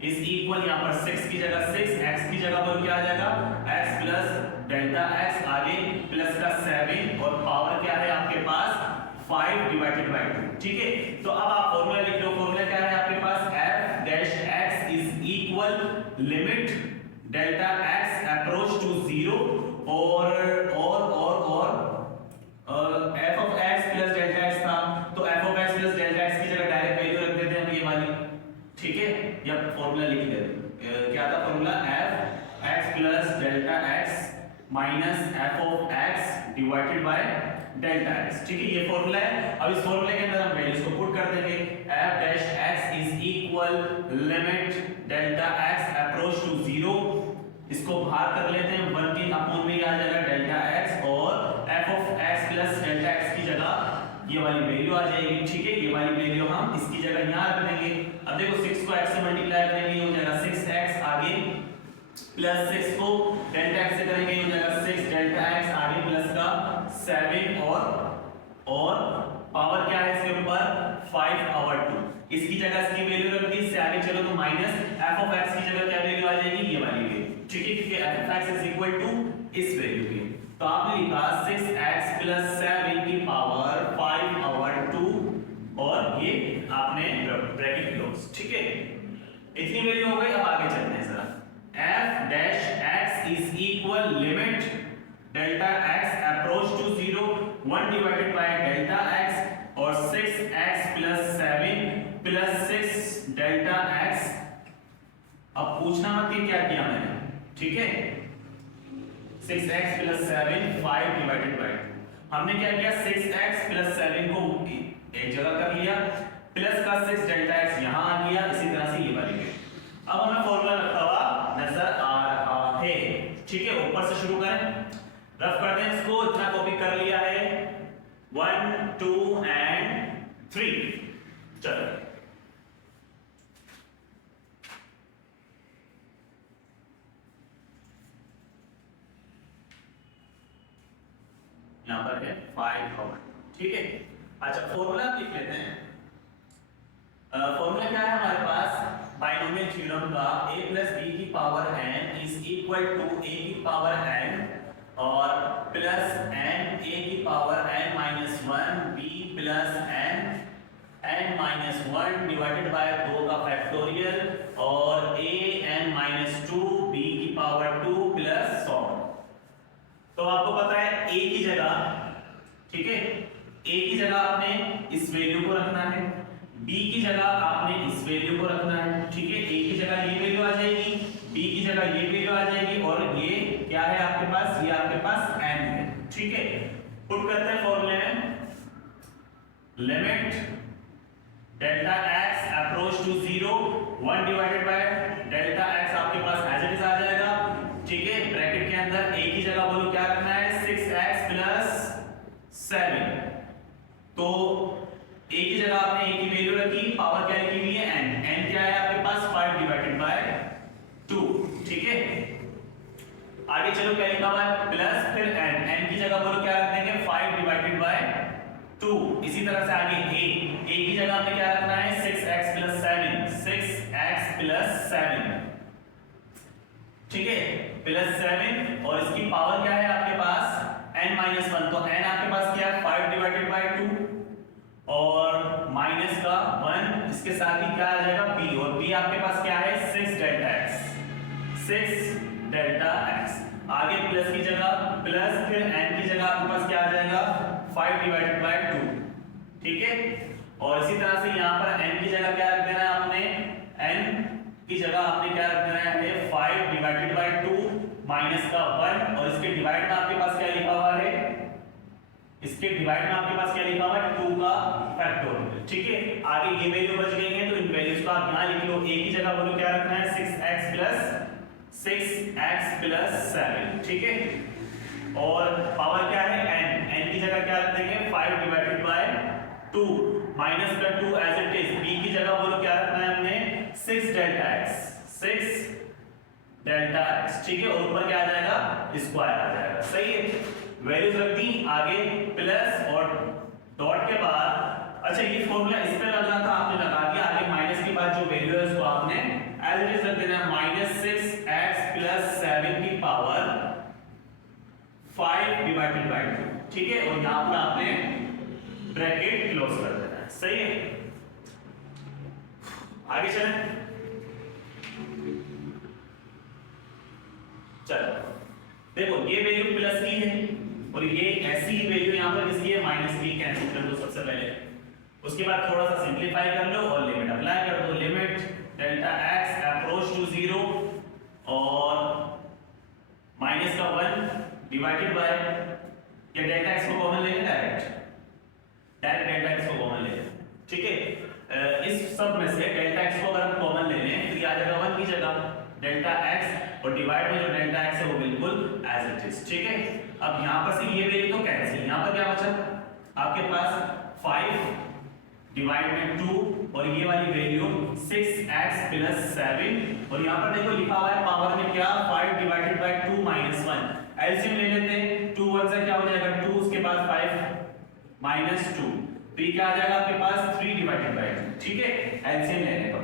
is equal, यहाँ पर 6 की जगह 6, x की जगह पर क्या आ जाएगा, x प्लस डेल्टा x, आगे प्लस का 7 और पावर क्या है आपके पास 5 डिवाइडेड बाय 2, ठीक है। तो अब आप फॉर्मूला लिख लो। फॉर्मूला क्या है आपके पास, f dash x is equal limit delta x approach to 0 और f of x plus delta x था, तो f of x plus delta x की जगह डायरेक्ट वैल्यू रख देते हैं हम ये वाली, ठीक है। या फॉर्मूला लिख देते हैं, क्या था formula, f x plus delta x minus f of x divided by delta x, ठीक है, ये फॉर्मूला है। अब इस फॉर्मूले के अंदर हम वैल्यूज को पुट कर देंगे। f dash x is equal limit delta x approach to 0, इसको बाहर कर लेते हैं, 1 के अपॉन में आ जाएगा डेल्टा x और f of x plus delta x की जगह ये वाली वैल्यू आ जाएगी, ठीक है। ये वाली वैल्यू हम इसकी जगह यहां रख देंगे। अब देखो 6 को x से मल्टीप्लाई करेंगे हो जाएगा 6x, आगे प्लस 6 को डेल्टा x से करेंगे हो जाएगा 6 डेल्टा x, आगे प्लस का 7 और पावर क्या है इसके ऊपर 5/2, इसकी जगह इसकी वैल्यू रख दी। इससे आगे चलो तो माइनस f ऑफ x की जगह क्या वैल्यू आ जाएगी, ये वाली वैल्यू, ठीक है, क्योंकि f of x is equal to इस वैल्यू की। तो आपने लिखा 6x प्लस 7 की पावर 5/2 और ये आपने ब्रैकेट क्लोज, ठीक है। इतनी वैल्यू हो गई। अब आगे चलते हैं जरा। f dash x is equal limit delta x approach to 0, 1 divided by delta x और 6x plus 7 plus 6 delta x। अब पूछना मत कि क्या किया मैंने, ठीक है। 6x प्लस 7 5 डिवाइडेड बाय 2, हमने क्या किया 6x प्लस 7 को एक जगह कर लिया, प्लस का 6 डेल्टा x यहां आ गया, इसी तरह से ये वाली गई। अब हमें फॉर्मूला रखा हुआ नजर आ रहा है, ठीक है। ऊपर से शुरू करें, रफ करते हैं इसको, इतना कॉपी कर लिया है 1 2 एंड 3, चलो यहाँ पर है 5/2, ठीक है। अच्छा फॉर्मूला लिख लेते हैं। फॉर्मूला क्या है हमारे पास, बाइनोमियल थ्योरम का a प्लस b की power n is equal to a की पावर n और प्लस n a की power n minus 1 b plus n minus 1 divided by 2 का फैक्टोरियल और a n माइनस 2 b की पावर 2 प्लस 100। तो आपको पता है a की जगह, ठीक है, a की जगह आपने इस वैल्यू को रखना है, b की जगह आपने इस वैल्यू को रखना है, ठीक है। a की जगह ये वैल्यू आ जाएगी, b की जगह ये वैल्यू आ जाएगी और ये क्या है आपके पास, ये आपके पास n है, ठीक है। पुट करते हैं फॉर्मूले में, limit delta x approach to 0, 1 divided by delta x आपके पास एज इट इज आ जाएगा, ठीक है। ब्रैकेट के अंदर a की जगह बोलो क्या रखना है 6x प्लस 7, तो a की जगह आपने a की वैल्यू रखी, पावर क्या लिखी हुई है n क्या है आपके पास 5 डिवाइडेड बाय 2, ठीक है। आगे चलो क्या लिखा हुआ है प्लस फिर n की जगह बोलो क्या रख देंगे 5 डिवाइडेड बाय 2, इसी तरह से आगे a की जगह हमने क्या रखना है 6x प्लस 7, 6x प्लस 7, ठीक है, प्लस 7 और इसकी पावर क्या है आपके पास n माइनस 1, तो n आपके पास क्या है 5 डिवाइडेड बाय 2 और माइनस का 1, इसके साथ ही क्या आ जाएगा b और b आपके पास क्या है 6 डेल्टा x, 6 डेल्टा x, आगे प्लस की जगह प्लस फिर n की जगह आपके पास क्या आ जाएगा 5 डिवाइडेड बाय 2, ठीक है। और इसी तरह से यहाँ पर n की जगह क्या रख देना है आपने, n की जगह आपने क्या रख देना है 5 डिवाइडेड बाय 2 माइनस का 1 और इसके डिवाइड में आपके पास क्या लिखा हुआ है, इसके डिवाइड में आपके पास क्या लिखा हुआ है 2 का फैक्टोरियल, ठीक है। आगे ये वैल्यू बच गई है तो इन वैल्यूज को आप यहां लिख लो। a की जगह बोलो क्या रखना है 6x प्लस 7, ठीक है। और पावर क्या है n की जगह क्या रख देंगे 5 डिवाइडेड बाय 2 माइनस का 2 एज इट इज, b की जगह बोलो क्या रखना है हमने 6 डेल्टा x, 6 डेल्टा एक्स, ठीक है, और ऊपर क्या आ जाएगा, स्क्वायर आ जाएगा, सही है। वैल्यूज रख दी, आगे प्लस और डॉट के बाद, अच्छा ये फॉर्मूला इस पे लग रहा था, आपने लगा दिया, आगे माइनस के बाद जो वैल्यू है उसको आपने एज इट इज रख देना है, -6x + 7 की पावर 5 डिवाइडेड बाय 2, ठीक है, और यहां पर आपने ब्रैकेट क्लोज कर देना है, सही है। आगे चलें, चलो देखो ये वैल्यू प्लस की है और ये ऐसी वैल्यू यहां पर किसकी है, माइनस की, कैंसिल कर दो सबसे पहले, उसके बाद थोड़ा सा सिंपलीफाई कर लो और लिमिट अप्लाई कर दो, limit delta x approach to 0 और माइनस का 1 डिवाइडेड बाय, या डेल्टा x को कॉमन ले लें, डायरेक्ट डेल्टा x को कॉमन ले लें, ठीक है। इस सब में से डेल्टा x को अगर हम कॉमन ले लें तो ये आ जाएगा 1 की जगह डेल्टा x, और डिवाइड में जो डेल्टा x है वो बिल्कुल एज इट इज, ठीक है। अब यहां पर से ये वैल्यू तो कैंसिल, यहां पर क्या बचा आपके पास 5 डिवाइड में 2 और ये वाली वैल्यू 6x + 7, और यहां पर देखो लिखा हुआ है पावर में क्या, 5 डिवाइडेड बाय 2 - 1, एलसीएम ले लेते हैं, 2 1 से क्या हो जाएगा 2, उसके बाद 5 - 2, तो ये क्या आ जाएगा आपके पास 3 डिवाइडेड बाय 2, ठीक है, एलसीएम लेने पर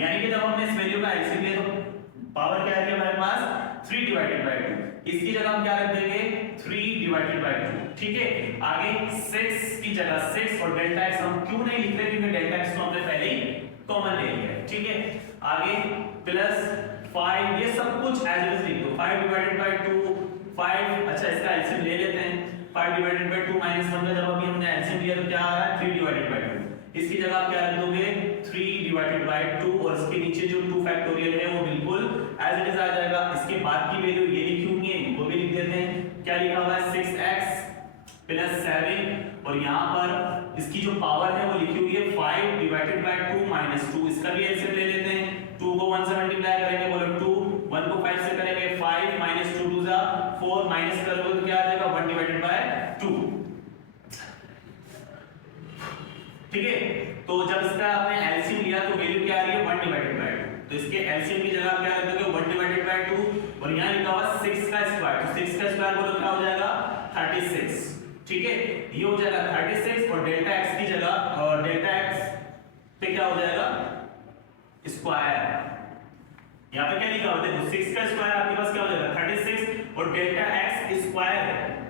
यानी कि जब हमने इस वैल्यू का एलसीएम लिया तो पावर क्या है हमारे पास 3 डिवाइडेड बाय 2, इसकी जगह हम क्या रख देंगे 3 डिवाइडेड बाय 2, ठीक है। आगे 6 की जगह 6 और डेल्टा x हम क्यों नहीं लिख रहे, क्योंकि डेल्टा x को हमने पहले ही कॉमन ले लिया है, ठीक है। आगे प्लस 5, ये सब कुछ एज इट इज लिख दो, 5 डिवाइडेड बाय 2 5, अच्छा इसका एलसीएम ले लेते हैं, 5 डिवाइडेड बाय 2 - 1 का जब अभी हमने एलसीएम लिया तो क्या आ रहा है 3 डिवाइडेड बाय 2, इसकी जगह आप क्या रख दोगे 3 डिवाइडेड बाय 2, और इसके नीचे जो 2 फैक्टोरियल है वो बिल्कुल एज इट इज आ जाएगा। इसके बाद की वैल्यू ये लिखी हुई है, इनको भी लिख देते हैं, क्या लिखा हुआ है 6x + 7, और यहां पर इसकी जो पावर है वो लिखी हुई है 5 डिवाइडेड बाय 2 - 2, इसका भी एलसीएम ले लेते हैं, 2 को 1 से मल्टीप्लाई करेंगे, बोलो 2, 1 को 5 से करेंगे 5 - 2 2 4, माइनस करोगे तो क्या आ जाएगा 1 डिवाइडेड बाय 2, ठीक है। तो जब इसका आपने एलसीएम लिया तो वैल्यू क्या आ रही है 1 डिवाइडेड बाय 2, तो इसके एलसीएम की जगह आप क्या रख दोगे 1 डिवाइडेड बाय 2, और यहां लिखा हुआ 6 का स्क्वायर, तो 6 का स्क्वायर बोलो क्या हो जाएगा 36, ठीक है, ये हो जाएगा 36, और डेल्टा x की जगह, और डेल्टा x पे क्या हो जाएगा स्क्वायर, यहां पे क्या लिखा हुआ देखो 6 का स्क्वायर आपके पास क्या हो जाएगा 36, और डेल्टा x स्क्वायर,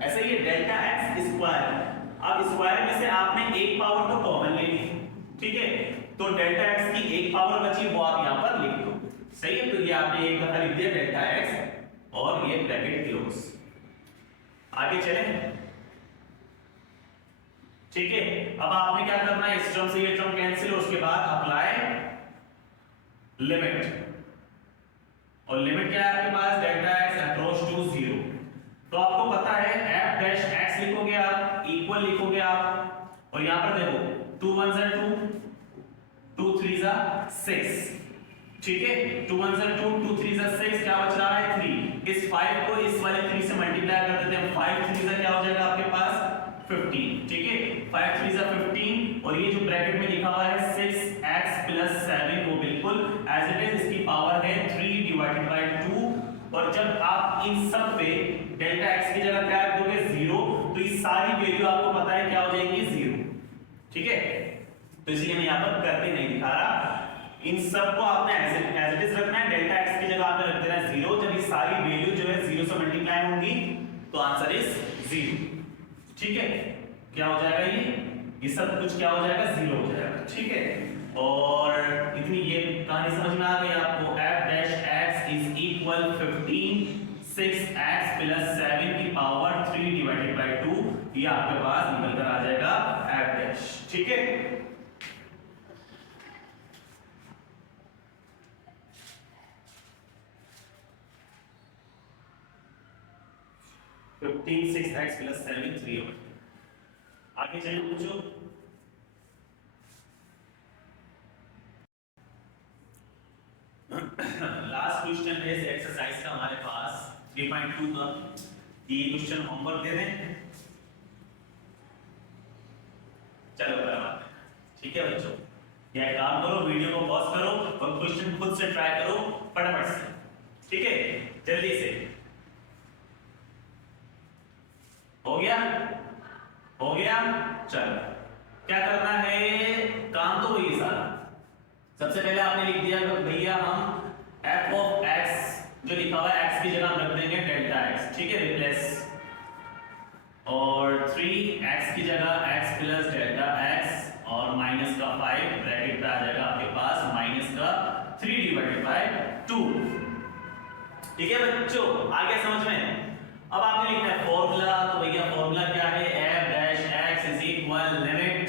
ऐसे ही डेल्टा x स्क्वायर, अब स्क्वायर में से आपने एक पावर तो कॉमन ले ली, ठीक है, तो डेल्टा x की एक पावर बची वो आप यहां पर लिख दो, सही है। तो ये आपने एक दफा लिख दिया डेल्टा x और ये ब्रैकेट क्लोज। आगे चलें, ठीक है। अब आपने क्या करना है, इस टर्म से ये टर्म कैंसिल, और उसके बाद अप्लाई लिमिट, और लिमिट क्या है आपके पास डेल्टा x अप्रोच टू 0, तो आपको पता है f डैश x लिखोगे आप, इक्वल लिखोगे आप, और यहां पर देखो 2 1 2 2 3 6, ठीक है, 2 1 2 2 3 6, क्या बच रहा है 3, इस 5 को इस वाले 3 से मल्टीप्लाई कर देते हैं, 5 3 क्या हो जाएगा आपके पास 15, ठीक है, 5 3 15, और ये जो ब्रैकेट में लिखा हुआ है 6x + 7 वो बिल्कुल एज इट इज, इसकी पावर है 3 डिवाइडेड बाय 2, और जब आप इन सब पे डेल्टा x की जगह क्या रख दोगे 0, तो ये सारी वैल्यू आपको पता है क्या हो जाएंगी 0, ठीक है। तो इसलिए मैं यहां पर करके नहीं दिखा रहा, इन सब को आपने एज इट इज रखना है, डेल्टा x की जगह आपने रख देना है 0, जब ये सारी वैल्यू जो है 0 से मल्टीप्लाई होंगी तो आंसर इज 0, ठीक है। क्या हो जाएगा ये सब कुछ क्या हो जाएगा 0 हो जाएगा, ठीक है। और इतनी ये कहानी समझ में आ गई आपको, f dash x is equal 15 6x + 7 की पावर 3 डिवाइडेड बाय 2, ये आपके पास निकल कर आ जाएगा f डैश, ठीक है। तो 6x + 7 3 होगा। आगे चलिए पूछो, लास्ट क्वेश्चन है इस एक्सरसाइज का हमारे पास 3.2 का, ये क्वेश्चन होमवर्क दे दें, चलो बराबर, ठीक है बच्चों। या काम करो, वीडियो को पॉज करो और क्वेश्चन खुद से ट्राई करो फटाफट से, ठीक है, जल्दी से हो गया, हो गया। चलो क्या करना है, काम तो वही सारा। सबसे पहले आपने लिख दिया भैया हम f ऑफ x जो लिखा हुआ है x की जगह हम रख देंगे डेल्टा x, ठीक है, रिप्लेस, और 3x की जगह x प्लस डेल्टा x और माइनस का 5 ब्रैकेट पे आ जाएगा आपके पास माइनस का 3 डिवाइडेड बाय 2। ठीक है बच्चों, आ गया समझ में। अब आपने लिखना है फॉर्मूला, तो भैया फॉर्मूला क्या है, f dash x is equal limit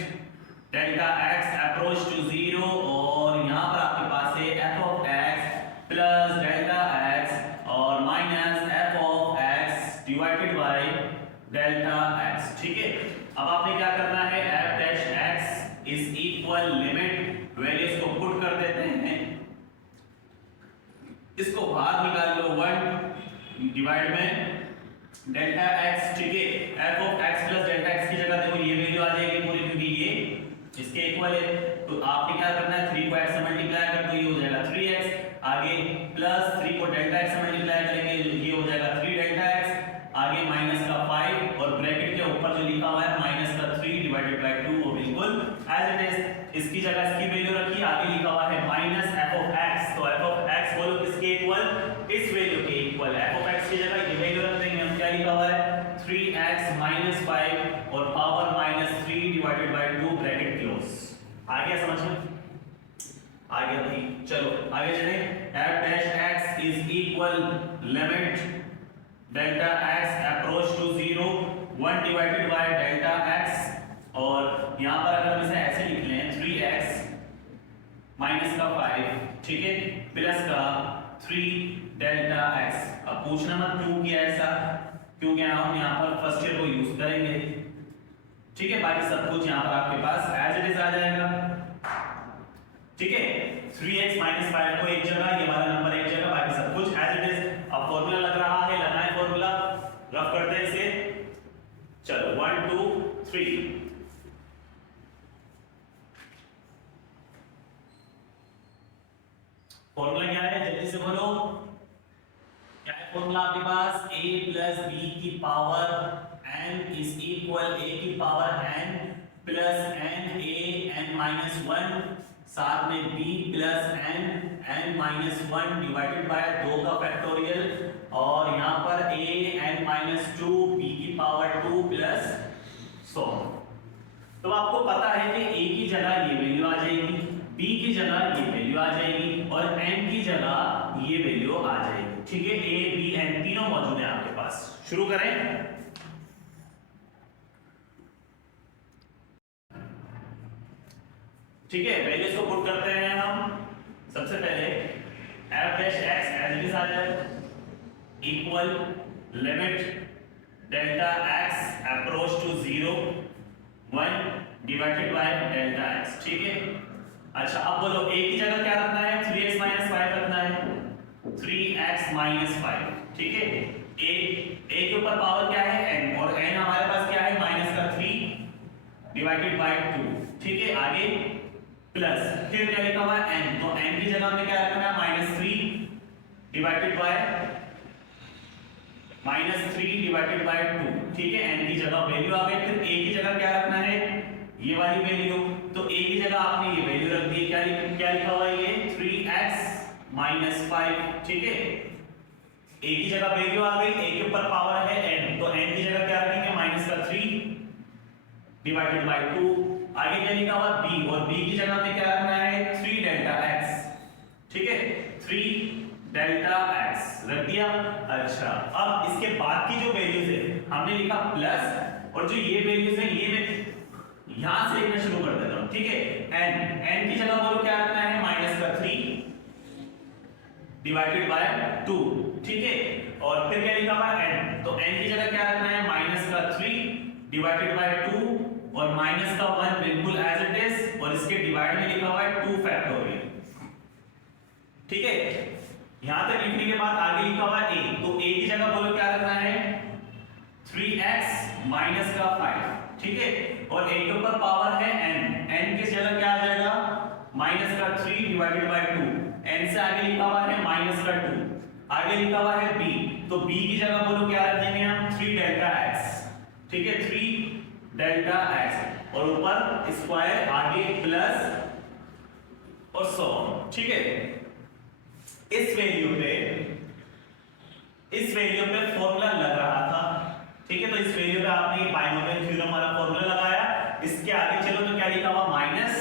delta x approach to 0, और यहां पर आपके पास है f of x plus delta x और minus f of x divided by delta x। ठीक है, अब आपने क्या करना है, f dash x is equal limit, values को पुट कर देते हैं, इसको बाहर निकाल लो, 1 डिवाइड में डेल्टा x, ठीक है, f of x plus delta x की जगह देखो ये वैल्यू आ जाएगी पूरी, क्योंकि ये इसके इक्वल है, तो आपने क्या करना है 3 को x से मल्टीप्लाई कर दो, ये हो जाएगा 3x, आगे प्लस 3 को डेल्टा x से मल्टीप्लाई करेंगे, ये हो जाएगा 3 डेल्टा x, आगे माइनस का 5 और ब्रैकेट के ऊपर जो लिखा हुआ है माइनस का 3 डिवाइडेड बाय 2, वो बिल्कुल एज इट इज, इसकी जगह इसकी वैल्यू रखी, आगे लिखा हुआ है माइनस f ऑफ x, तो f ऑफ x बोलो किसके इक्वल, इस वैल्यू के इक्वल, f ऑफ x की जगह ये वैल्यू रख देंगे हम, क्या लिखा हुआ है 3x माइनस 5 और power minus 3 divided by 2 bracket close. आ गया समझ में, आ गया भाई। चलो आगे चले, f dash x is equal limit delta x approach to 0 1 divided by delta x, और यहां पर अगर हम इसे ऐसे लिख लें 3x माइनस का 5, ठीक है, प्लस का 3 डेल्टा x। अब पूछना मत क्यों किया ऐसा, क्योंकि हम यहां पर फर्स्ट ईयर को यूज करेंगे, ठीक है, बाकी सब कुछ यहां पर आपके पास एज इट इज आ जाएगा। ठीक है, 3x माइनस 5 को एक जगह, ये वाला नंबर एक जगह, बाकी सब कुछ एज इट इज। अब फॉर्मूला लग रहा है, लगना है फॉर्मूला, रफ करते हैं इसे, चलो 1 2 3। फॉर्मूला क्या है, जल्दी से बोलो, क्या है फॉर्मूला आपके पास, a प्लस b की power n is equal a की power n plus n a n minus 1, साथ में b plus n n minus 1 divided by 2 का फैक्टोरियल, और यहां पर a n माइनस 2 b की पावर 2 प्लस 100। तो आपको पता है कि a की जगह ये वैल्यू आ जाएगी, b की जगह ये वैल्यू आ जाएगी, और n की जगह ये वैल्यू आ जाएगी। ठीक है, a b n तीनों मौजूद हैं आपके पास। शुरू करें, ठीक है, वैल्यूज को पुट करते हैं हम। सबसे पहले f dash x as it is आ जाए equal limit delta x approach to 0 1 divided by delta x। ठीक है, अच्छा अब बोलो a की जगह क्या रखना है, 3x माइनस 5 रखना है, 3x माइनस 5। ठीक है, a के ऊपर पावर क्या है n, और n हमारे पास क्या है माइनस का 3 डिवाइडेड बाय 2। ठीक है, आगे प्लस, फिर क्या लिखा हुआ है n, तो n की जगह में क्या रखना है माइनस 3 डिवाइडेड बाय माइनस 3 2। ठीक है, n की जगह वैल्यू आ गई, फिर a की जगह क्या रखना है, ये वाली वैल्यू, तो a की जगह आपने ये वैल्यू रख दी, क्या लिखा हुआ है ये 3x माइनस 5। ठीक है, a की जगह वैल्यू आ गई, a के ऊपर पावर है n, तो n की जगह क्या रखेंगे माइनस का 3 डिवाइडेड बाय 2। आगे क्या लिखा हुआ b, और b की जगह में क्या रखना है 3 डेल्टा x। ठीक है, 3 डेल्टा x रख दिया। अच्छा, अब इसके बाद की जो वैल्यूज है हमने लिखा प्लस, और जो ये वैल्यूज है ये मैं यहां से लिखना शुरू कर देता हूं। ठीक है, n की जगह बोलो क्या रखना है माइनस का 3 डिवाइडेड बाय 2। ठीक है, और फिर क्या लिखा हुआ है n, तो n की जगह क्या रखना है माइनस का 3 डिवाइडेड बाय 2 और माइनस का 1 बिल्कुल एज इट इज, और इसके डिवाइड में लिखा हुआ है 2 फैक्टोरियल। ठीक है, यहां तक लिखने के बाद आगे लिखा हुआ है a, तो a की जगह बोलो क्या रखना है 3x माइनस का 5। ठीक है, और a के ऊपर पावर है n की जगह क्या आ जाएगा माइनस का 3 डिवाइडेड बाय 2, n से आगे लिखा हुआ है माइनस का 2, आगे लिखा हुआ है b, तो b की जगह बोलो क्या रख देंगे हम 3 डेल्टा x, ठीक है 3 डेल्टा x और ऊपर स्क्वायर आगे प्लस और सो ऑन, ठीक है। इस वैल्यू पे फॉर्मूला लग रहा था, ठीक है, तो इस वैल्यू पे आपने बाइनोमियल थ्योरम वाला फॉर्मूला लगाया, इसके आगे चलो तो क्या लिखा हुआ माइनस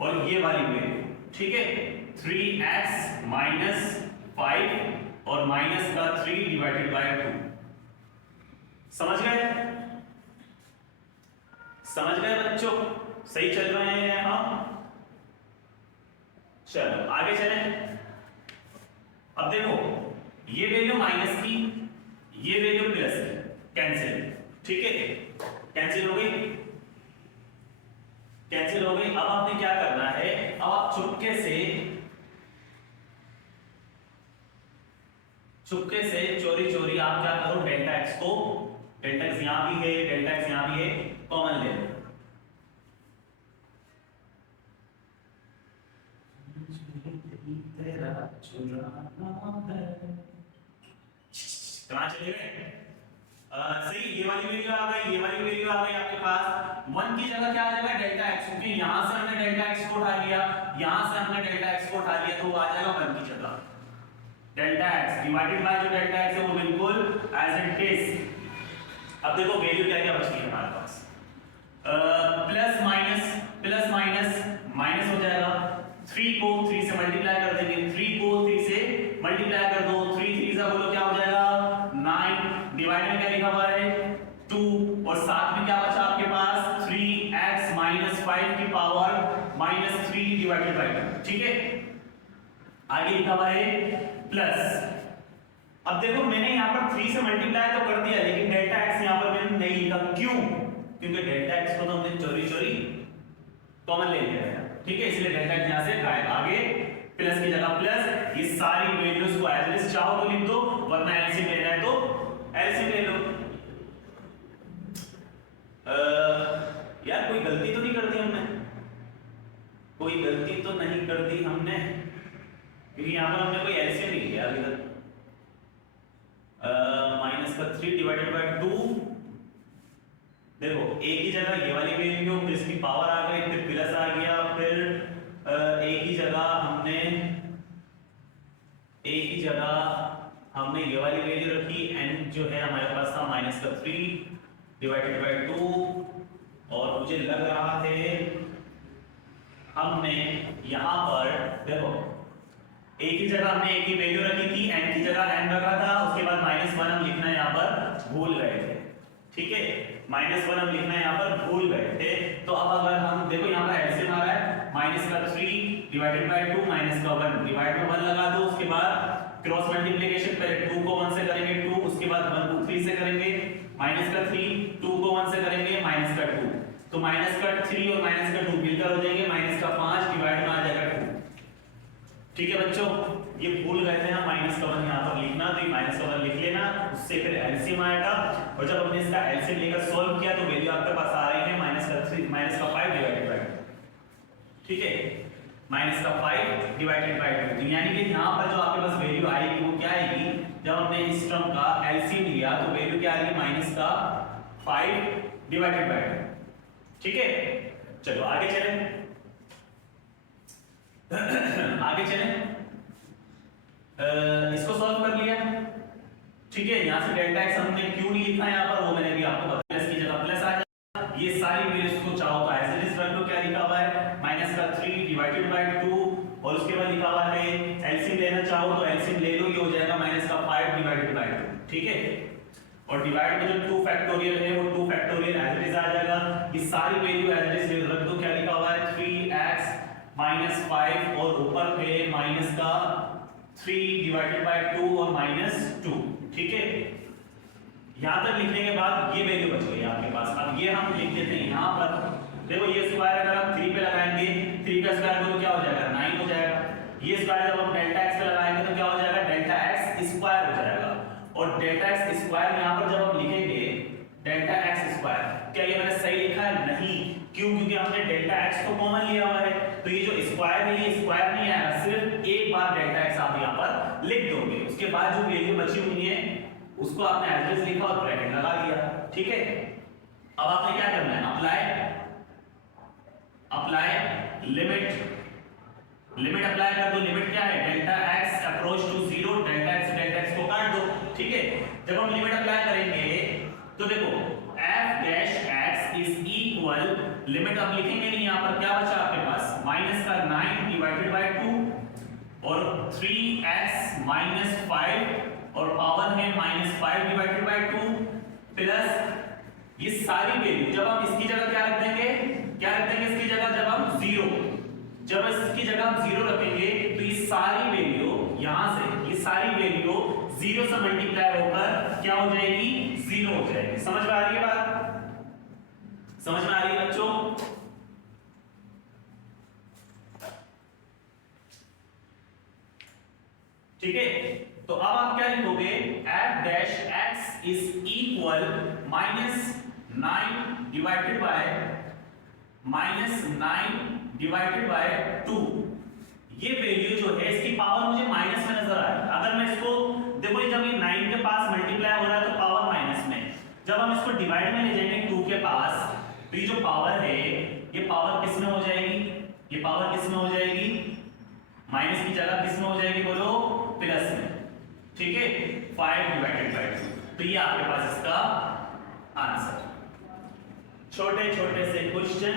और ये वाली वैल्यू, ठीक है 3x माइनस 5 और माइनस का 3 डिवाइडेड बाय 2। समझ गए? समझ गए बच्चों? सही चल रहे हैं हम? चलो आगे चलें। अब देखो ये वैल्यू माइनस की, ये वैल्यू प्लस की, कैंसिल, ठीक है, कैंसिल हो गई, कैंसिल हो गई। अब आपने क्या करना है, अब आप चुपके से चोरी चोरी आप क्या करो, डेल्टा एक्स को, डेल्टा एक्स यहां भी है, डेल्टा एक्स यहां भी है, कॉमन ले लो। कहां चले गए? सही, ये वाली वैल्यू आ गई, ये वाली वैल्यू आ गई आपके पास। 1 की जगह क्या आ जाएगा डेल्टा एक्स, क्योंकि यहां से हमने डेल्टा एक्स को उठा लिया, यहां से हमने डेल्टा एक्स को उठा लिया, तो वो आ जाएगा 1 की जगह डेल्टा एक्स डिवाइडेड बाय जो डेल्टा एक्स है वो बिल्कुल एज इट इज। अब देखो वैल्यू क्या क्या बच गई हमारे पास, प्लस माइनस माइनस हो जाएगा, 3 को 3 से मल्टीप्लाई कर देंगे, 3 को 3 से मल्टीप्लाई कर दो, 3 3 से बोलो क्या हो जाएगा 9, डिवाइड में क्या लिखा हुआ है 2 और साथ में क्या बचा आपके पास 3x माइनस 5 की पावर माइनस 3 डिवाइडेड बाय 2, ठीक है। आगे लिखा हुआ है प्लस। अब देखो मैंने यहां पर 3 से मल्टीप्लाई तो कर दिया, लेकिन डेल्टा x यहां पर मैंने नहीं लिखा, क्यों? क्योंकि डेल्टा x को तो हमने चोरी चोरी कॉमन ले लिया है, ठीक है, इसलिए डेल्टा x यहां से गायब। आगे प्लस की जगह प्लस, ये सारी वैल्यूज को एज इट इज चाहो तो लिख दो, वरना एलसीएम लेना है तो एलसीएम ले लो। यार कोई गलती तो नहीं कर दी हमने? कोई गलती तो नहीं कर दी हमने, क्योंकि यहां पर हमने कोई एलसीएम नहीं लिया अभी तक। माइनस का 3 डिवाइडेड बाय 2, देखो a की जगह ये वाली वैल्यू, फिर इसकी पावर आ गई, फिर प्लस आ गया, फिर a की जगह हमने ये वाली वैल्यू रखी, n जो है हमारे पास था माइनस का 3 डिवाइडेड बाय 2, और मुझे लग रहा है हमने यहां पर देखो a की जगह हमने a की वैल्यू रखी थी, n की जगह n रखा था, उसके बाद -1 हम लिखना यहां पर भूल गए थे, ठीक है, -1 हम लिखना यहां पर भूल गए थे। तो अब अगर हम देखो यहां पर एलसीएम आ रहा है, माइनस का 3 डिवाइडेड बाय 2 माइनस का 1 डिवाइड में 1 लगा दो, उसके बाद क्रॉस मल्टीप्लिकेशन, पहले 2 को 1 से करेंगे 2, उसके बाद 1 को 3 से करेंगे, माइनस का 3, 2 को 1 से करेंगे माइनस का 2, तो माइनस का 3 और माइनस का 2 मिलकर हो जाएंगे माइनस का 5 डिवाइड में आ जाएगा 2, ठीक है बच्चों। ये भूल गए थे हम माइनस का 1 यहां पर लिखना, तो ये माइनस का 1 लिख लेना, उससे फिर एलसीएम आएगा, और जब हमने इसका एलसीएम लेकर सॉल्व किया तो वैल्यू आपके पास आ रही है माइनस का 5 डिवाइडेड बाय 2, ठीक है, माइनस का 5 डिवाइडेड बाय 2, यानी कि यहां पर जो आपके पास वैल्यू आएगी वो क्या आएगी, जब हमने इस टर्म का एलसीएम लिया तो वैल्यू क्या आएगी माइनस का 5 डिवाइडेड बाय 2, ठीक है। चलो आगे चलें आगे चलें, इसको सॉल्व कर लिया, ठीक है, यहां से डेल्टा एक्स हमने क्यों नहीं लिखा यहां पर वो मैंने भी आपको बताया, प्लस की जगह प्लस आ जाएगा, ये सारी वैल्यूज को चाहो तो ऐसे इस रख लो, क्या लिखा हुआ है माइनस का 3 डिवाइडेड बाय 2, और उसके बाद लिखा हुआ है एलसीएम लेना चाहो तो एलसीएम ले लो, ये हो जाएगा माइनस का 5 डिवाइडेड बाय 2, ठीक है, और डिवाइड में जो 2 फैक्टोरियल है वो 2 फैक्टोरियल एज इट इज आ जाएगा, ये सारी वैल्यू एज इट इज रख दो, क्या लिखा हुआ है 3x माइनस 5 और ऊपर पे माइनस का 3 डिवाइडेड बाय 2 और माइनस 2, ठीक है। यहां तक लिखने के बाद ये वैल्यू बच गई आपके पास। अब ये हम लिख देते हैं यहां पर, देखो ये स्क्वायर अगर हम 3 पे लगाएंगे, 3 का स्क्वायर तो क्या हो जाएगा 9 हो जाएगा, ये स्क्वायर जब हम डेल्टा x पे लगाएंगे तो क्या हो जाएगा डेल्टा x स्क्वायर हो जाएगा, और डेल्टा x स्क्वायर यहां पर जब हम लिखेंगे डेल्टा x स्क्वायर, क्या ये मैंने सही लिखा है? नहीं, क्यों? क्योंकि हमने डेल्टा x को कॉमन लिया हुआ है, तो ये जो स्क्वायर है ये स्क्वायर नहीं आएगा, सिर्फ एक बार डेल्टा एक्स आप यहाँ पर लिख दोगे, उसके बाद जो वैल्यू बची हुई है उसको आपने एड्रेस लिखा और ब्रैकेट लगा दिया, ठीक है। अब आपने क्या करना है, अप्लाई लिमिट अप्लाई कर दो। लिमिट क्या है, delta x approach to zero, delta x को काट दो, ठीक है। जब हम लिमिट अप्लाई करेंगे तो देखो f dash x is equal, limit अब लिखेंगे नहीं, यहां पर क्या बचा आपके पास, माइनस का 9 डिवाइडेड बाय 2 और 3x माइनस 5 और पावर है माइनस 5 डिवाइडेड बाय 2 प्लस ये सारी वैल्यू, जब हम इसकी जगह क्या रख देंगे, इसकी जगह जब इसकी जगह हम जीरो रखेंगे तो ये सारी वैल्यू यहां से, ये सारी वैल्यू जीरो से मल्टीप्लाई होकर क्या हो जाएगी, जीरो हो जाएगी। समझ में आ रही है बात, समझ में आ रही है बच्चों? ठीक है, तो अब आप क्या लिखोगे, f dash x is equal minus 9 divided by 2। ये वैल्यू जो है इसकी पावर मुझे माइनस में नजर आ रही है। अगर मैं इसको देखो, जब ये 9 के पास मल्टीप्लाई हो रहा है तो पावर माइनस में, जब हम इसको डिवाइड में ले जाएंगे 2 के पास तो ये जो पावर है ये पावर किस में हो जाएगी, ये पावर किस में हो जाएगी, माइनस की जगह किस में हो जाएगी, बोलो प्लस में, ठीक है, 5 डिवाइडेड बाय 2। तो ये आपके पास इसका आंसर। छोटे छोटे से क्वेश्चन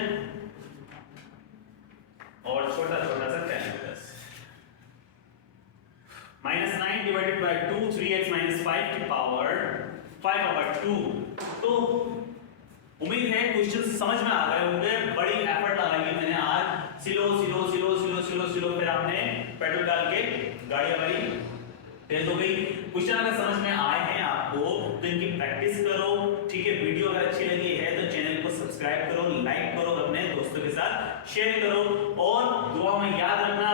और छोटा छोटा सा calculus. -9 divided by 2, 3x minus 5 की पावर 5/2। तो उम्मीद है क्वेश्चन समझ में आ गए होंगे। बड़ी एफर्ट लगाई है मैंने आज, सिलो फिर आपने पेट्रोल डाल के गाड़ी हमारी तेज हो गई। क्वेश्चन अगर समझ में आए हैं आपको तो इनकी प्रैक्टिस करो, ठीक है। वीडियो अगर अच्छी लगी है तो चैनल को सब्सक्राइब करो, लाइक करो, अपने दोस्तों के साथ शेयर करो और दुआ में याद रखना।